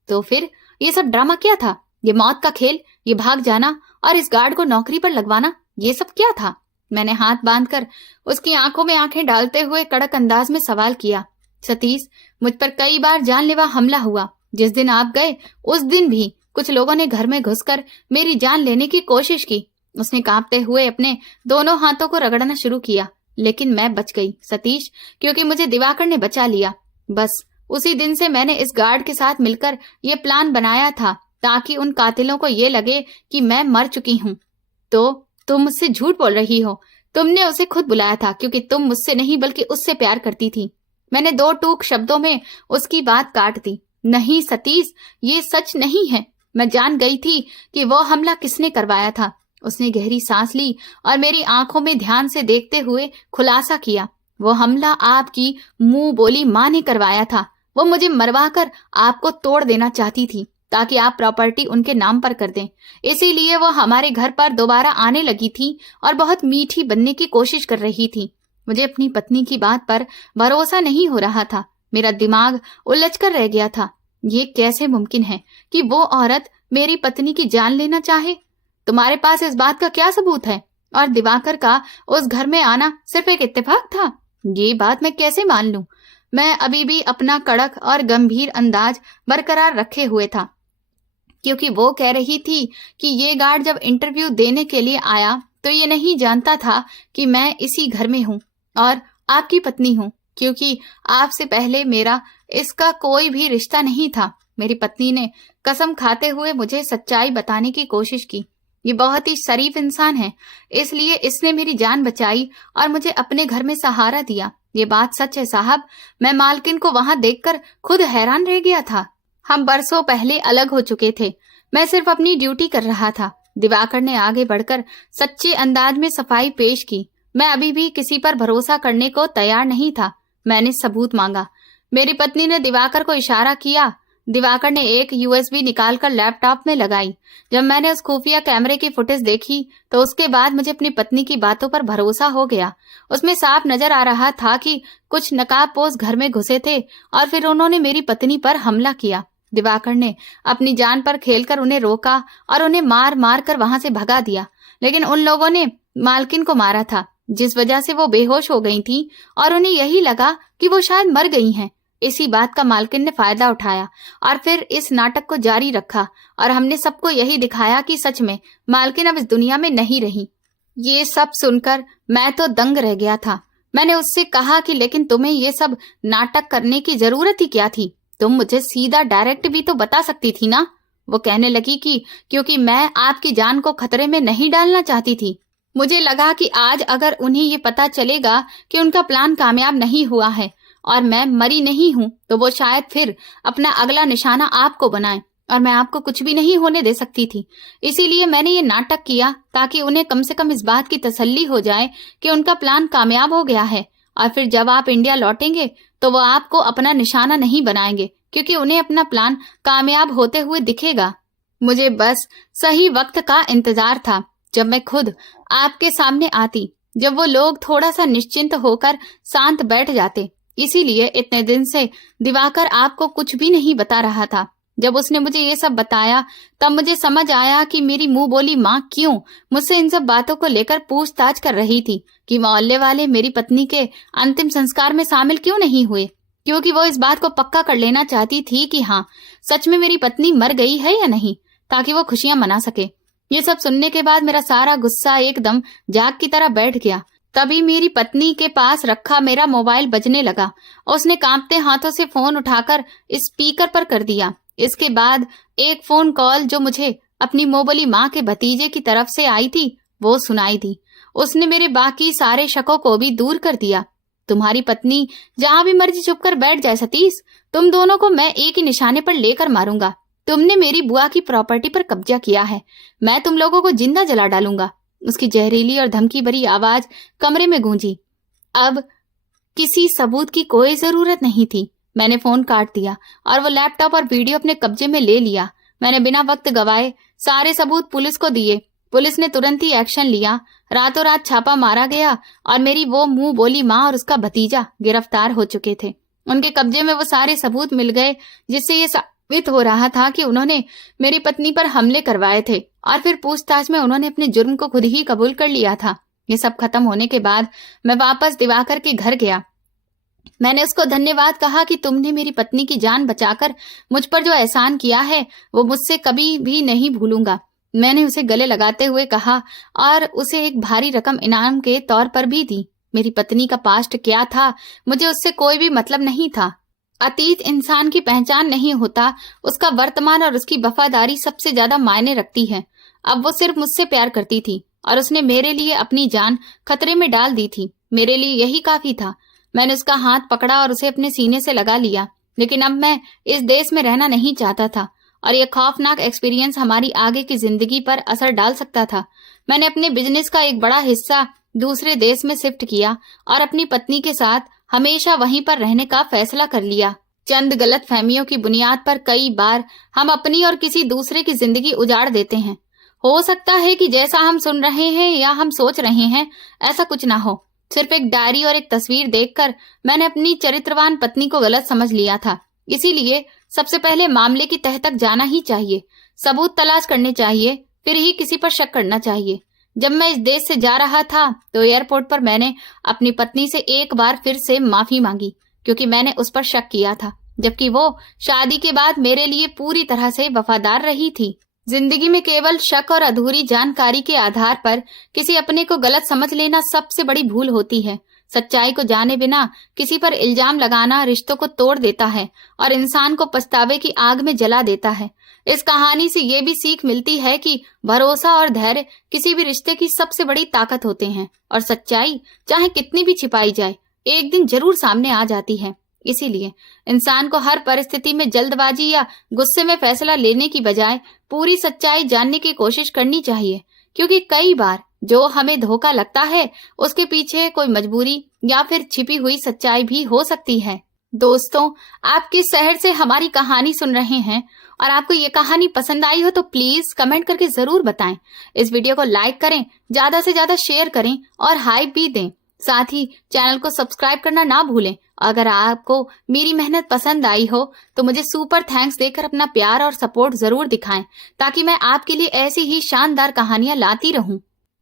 तो फिर ये सब ड्रामा क्या था? ये मौत का खेल, ये भाग जाना और इस गार्ड को नौकरी पर लगवाना, ये सब क्या था? मैंने हाथ बांधकर उसकी आंखों में आंखें डालते हुए कड़क अंदाज में सवाल किया। सतीश, मुझ पर कई बार जानलेवा हमला हुआ। जिस दिन आप गए उस दिन भी कुछ लोगों ने घर में घुसकर मेरी जान लेने की कोशिश की। उसने कांपते हुए अपने दोनों हाथों को रगड़ना शुरू किया, लेकिन मैं बच गई सतीश, क्योंकि मुझे दिवाकर ने बचा लिया। बस उसी दिन से मैंने इस गार्ड के साथ मिलकर ये प्लान बनाया था ताकि उन कातिलों को ये लगे कि मैं मर चुकी हूँ। तो तुम मुझसे झूठ बोल रही हो। तुमने उसे खुद बुलाया था क्योंकि तुम मुझसे नहीं बल्कि उससे प्यार करती थी। मैंने दो टूक शब्दों में उसकी बात काट दी। नहीं सतीश, ये सच नहीं है। मैं जान गई थी कि वो हमला किसने करवाया था। उसने गहरी सांस ली और मेरी आंखों में ध्यान से देखते हुए खुलासा किया। वो हमला आपकी मुंह बोली माँ ने करवाया था। वो मुझे मरवाकर आपको तोड़ देना चाहती थी ताकि आप प्रॉपर्टी उनके नाम पर कर दें। इसीलिए वो हमारे घर पर दोबारा आने लगी थी और बहुत मीठी बनने की कोशिश कर रही थी। मुझे अपनी पत्नी की बात पर भरोसा नहीं हो रहा था। मेरा दिमाग उलझ कर रह गया था। ये कैसे मुमकिन है कि वो औरत मेरी पत्नी की जान लेना चाहे? तुम्हारे पास इस बात का क्या सबूत है? और दिवाकर का उस घर में आना सिर्फ एक इत्तेफाक था? ये बात मैं कैसे मान लूं? मैं अभी भी अपना कड़क और गंभीर अंदाज बरकरार रखे हुए था, क्योंकि वो कह रही थी कि ये गार्ड जब इंटरव्यू देने के लिए आया तो ये नहीं जानता था कि मैं इसी घर में हूँ और आपकी पत्नी हूँ, क्योंकि आपसे पहले मेरा इसका कोई भी रिश्ता नहीं था। मेरी पत्नी ने कसम खाते हुए मुझे सच्चाई बताने की कोशिश की। ये बहुत ही शरीफ इंसान है, इसलिए इसने मेरी जान बचाई और मुझे अपने घर में सहारा दिया। ये बात सच है साहब। मैं मालकिन को वहां देखकर खुद हैरान रह गया था। हम बरसों पहले अलग हो चुके थे। मैं सिर्फ अपनी ड्यूटी कर रहा था। दिवाकर ने आगे बढ़कर सच्चे अंदाज में सफाई पेश की। मैं अभी भी किसी पर भरोसा करने को तैयार नहीं था। मैंने सबूत मांगा। मेरी पत्नी ने दिवाकर को इशारा किया। दिवाकर ने एक यूएसबी निकालकर लैपटॉप में लगाई। जब मैंने उस खुफिया कैमरे की फुटेज देखी तो उसके बाद मुझे अपनी पत्नी की बातों पर भरोसा हो गया। उसमें साफ नजर आ रहा था कि कुछ नकाबपोश घर में घुसे थे और फिर उन्होंने मेरी पत्नी पर हमला किया। दिवाकर ने अपनी जान पर खेलकर उन्हें रोका और उन्हें मार मार कर वहां से भगा दिया, लेकिन उन लोगों ने मालकिन को मारा था, जिस वजह से वो बेहोश हो गई थी और उन्हें यही लगा कि वो शायद मर गई हैं। इसी बात का मालकिन ने फायदा उठाया और फिर इस नाटक को जारी रखा और हमने सबको यही दिखाया कि सच में मालकिन अब इस दुनिया में नहीं रही। ये सब सुनकर मैं तो दंग रह गया था। मैंने उससे कहा कि लेकिन तुम्हें ये सब नाटक करने की जरूरत ही क्या थी? तुम मुझे सीधा डायरेक्ट भी तो बता सकती थी ना। वो कहने लगी कि क्योंकि मैं आपकी जान को खतरे में नहीं डालना चाहती थी। मुझे लगा कि आज अगर उन्हें ये पता चलेगा कि उनका प्लान कामयाब नहीं हुआ है और मैं मरी नहीं हूं, तो वो शायद फिर अपना अगला निशाना आपको बनाए और मैं आपको कुछ भी नहीं होने दे सकती थी। इसीलिए मैंने ये नाटक किया ताकि उन्हें कम से कम इस बात की तसल्ली हो जाए कि उनका प्लान कामयाब हो गया है और फिर जब आप इंडिया लौटेंगे तो वो आपको अपना निशाना नहीं बनाएंगे, क्योंकि उन्हें अपना प्लान कामयाब होते हुए दिखेगा। मुझे बस सही वक्त का इंतजार था जब मैं खुद आपके सामने आती, जब वो लोग थोड़ा सा निश्चिंत होकर शांत बैठ जाते। इसीलिए इतने दिन से दिवाकर आपको कुछ भी नहीं बता रहा था। जब उसने मुझे ये सब बताया तब मुझे समझ आया कि मेरी मुंह बोली माँ क्यों मुझसे इन सब बातों को लेकर पूछताछ कर रही थी कि मोहल्ले वाले मेरी पत्नी के अंतिम संस्कार में शामिल क्यों नहीं हुए, क्योंकि वो इस बात को पक्का कर लेना चाहती थी कि हाँ सच में मेरी पत्नी मर गई है या नहीं, ताकि वो खुशियां मना सके। ये सब सुनने के बाद मेरा सारा गुस्सा एकदम जाग की तरह बैठ गया। तभी मेरी पत्नी के पास रखा मेरा मोबाइल बजने लगा। उसने कांपते हाथों से फोन उठाकर स्पीकर पर कर दिया। इसके बाद एक फोन कॉल जो मुझे अपनी मोबली माँ के भतीजे की तरफ से आई थी वो सुनाई दी। उसने मेरे बाकी सारे शकों को भी दूर कर दिया। तुम्हारी पत्नी जहां भी मर्जी छुप कर बैठ जाए सतीश, तुम दोनों को मैं एक ही निशाने पर लेकर मारूंगा। तुमने मेरी बुआ की प्रॉपर्टी पर कब्जा किया है, मैं तुम लोगों को जिंदा जला डालूंगा। उसकी जहरीली और धमकी भरी आवाज कमरे में गूंजी। अब किसी सबूत की कोई जरूरत नहीं थी। मैंने फोन काट दिया और वो लैपटॉप और वीडियो अपने कब्जे में ले लिया। मैंने बिना वक्त गवाए सारे सबूत पुलिस को दिए। पुलिस ने तुरंत ही एक्शन लिया। रातों रात छापा मारा गया और मेरी वो मुंह बोली माँ और उसका भतीजा गिरफ्तार हो चुके थे। उनके कब्जे में वो सारे सबूत मिल गए जिससे ये साबित हो रहा था कि उन्होंने मेरी पत्नी पर हमले करवाए थे और फिर पूछताछ में उन्होंने अपने जुर्म को खुद ही कबूल कर लिया था। ये सब खत्म होने के बाद मैं वापस दिवाकर के घर गया। मैंने उसको धन्यवाद कहा कि तुमने मेरी पत्नी की जान बचाकर मुझ पर जो एहसान किया है वो मुझसे कभी भी नहीं भूलूंगा। मैंने उसे गले लगाते हुए कहा और उसे एक भारी रकम इनाम के तौर पर भी दी। मेरी पत्नी का पास्ट क्या था मुझे उससे कोई भी मतलब नहीं था। अतीत इंसान की पहचान नहीं होता, उसका वर्तमान और उसकी वफादारी सबसे ज्यादा मायने रखती है। अब वो सिर्फ मुझसे प्यार करती थी और उसने मेरे लिए अपनी जान खतरे में डाल दी थी। मेरे लिए यही काफी था। मैंने उसका हाथ पकड़ा और उसे अपने सीने से लगा लिया। लेकिन अब मैं इस देश में रहना नहीं चाहता था और यह खौफनाक एक्सपीरियंस हमारी आगे की जिंदगी पर असर डाल सकता था। मैंने अपने बिजनेस का एक बड़ा हिस्सा दूसरे देश में शिफ्ट किया और अपनी पत्नी के साथ हमेशा वहीं पर रहने का फैसला कर लिया। चंद गलत फहमियों की बुनियाद पर कई बार हम अपनी और किसी दूसरे की जिंदगी उजाड़ देते हैं। हो सकता है कि जैसा हम सुन रहे हैं या हम सोच रहे हैं ऐसा कुछ ना हो। सिर्फ एक डायरी और एक तस्वीर देखकर मैंने अपनी चरित्रवान पत्नी को गलत समझ लिया था। इसीलिए सबसे पहले मामले की तह तक जाना ही चाहिए, सबूत तलाश करने चाहिए, फिर ही किसी पर शक करना चाहिए। जब मैं इस देश से जा रहा था तो एयरपोर्ट पर मैंने अपनी पत्नी से एक बार फिर से माफी मांगी, क्योंकि मैंने उस पर शक किया था, जबकि वो शादी के बाद मेरे लिए पूरी तरह से वफादार रही थी। जिंदगी में केवल शक और अधूरी जानकारी के आधार पर किसी अपने को गलत समझ लेना सबसे बड़ी भूल होती है। सच्चाई को जाने बिना किसी पर इल्जाम लगाना रिश्तों को तोड़ देता है और इंसान को पछतावे की आग में जला देता है। इस कहानी से ये भी सीख मिलती है कि भरोसा और धैर्य किसी भी रिश्ते की सबसे बड़ी ताकत होते हैं और सच्चाई चाहे कितनी भी छिपाई जाए एक दिन जरूर सामने आ जाती है। इसीलिए इंसान को हर परिस्थिति में जल्दबाजी या गुस्से में फैसला लेने की बजाय पूरी सच्चाई जानने की कोशिश करनी चाहिए, क्योंकि कई बार जो हमें धोखा लगता है उसके पीछे कोई मजबूरी या फिर छिपी हुई सच्चाई भी हो सकती है। दोस्तों, आप किस शहर से हमारी कहानी सुन रहे हैं और आपको ये कहानी पसंद आई हो तो प्लीज कमेंट करके जरूर बताएं। इस वीडियो को लाइक करें, ज्यादा से ज्यादा शेयर करें और हाइप भी दें। साथ ही चैनल को सब्सक्राइब करना ना भूलें। अगर आपको मेरी मेहनत पसंद आई हो तो मुझे सुपर थैंक्स देकर अपना प्यार और सपोर्ट जरूर दिखाएं, ताकि मैं आपके लिए ऐसी ही शानदार कहानियां लाती रहूं।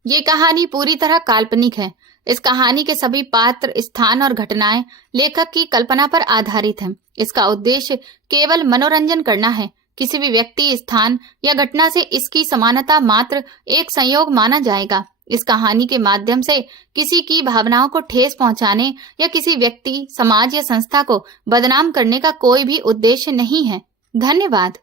ये कहानी पूरी तरह काल्पनिक है। इस कहानी के सभी पात्र, स्थान और घटनाएं लेखक की कल्पना पर आधारित हैं। इसका उद्देश्य केवल मनोरंजन करना है। किसी भी व्यक्ति, स्थान या घटना से इसकी समानता मात्र एक संयोग माना जाएगा। इस कहानी के माध्यम से किसी की भावनाओं को ठेस पहुंचाने या किसी व्यक्ति, समाज या संस्था को बदनाम करने का कोई भी उद्देश्य नहीं है। धन्यवाद।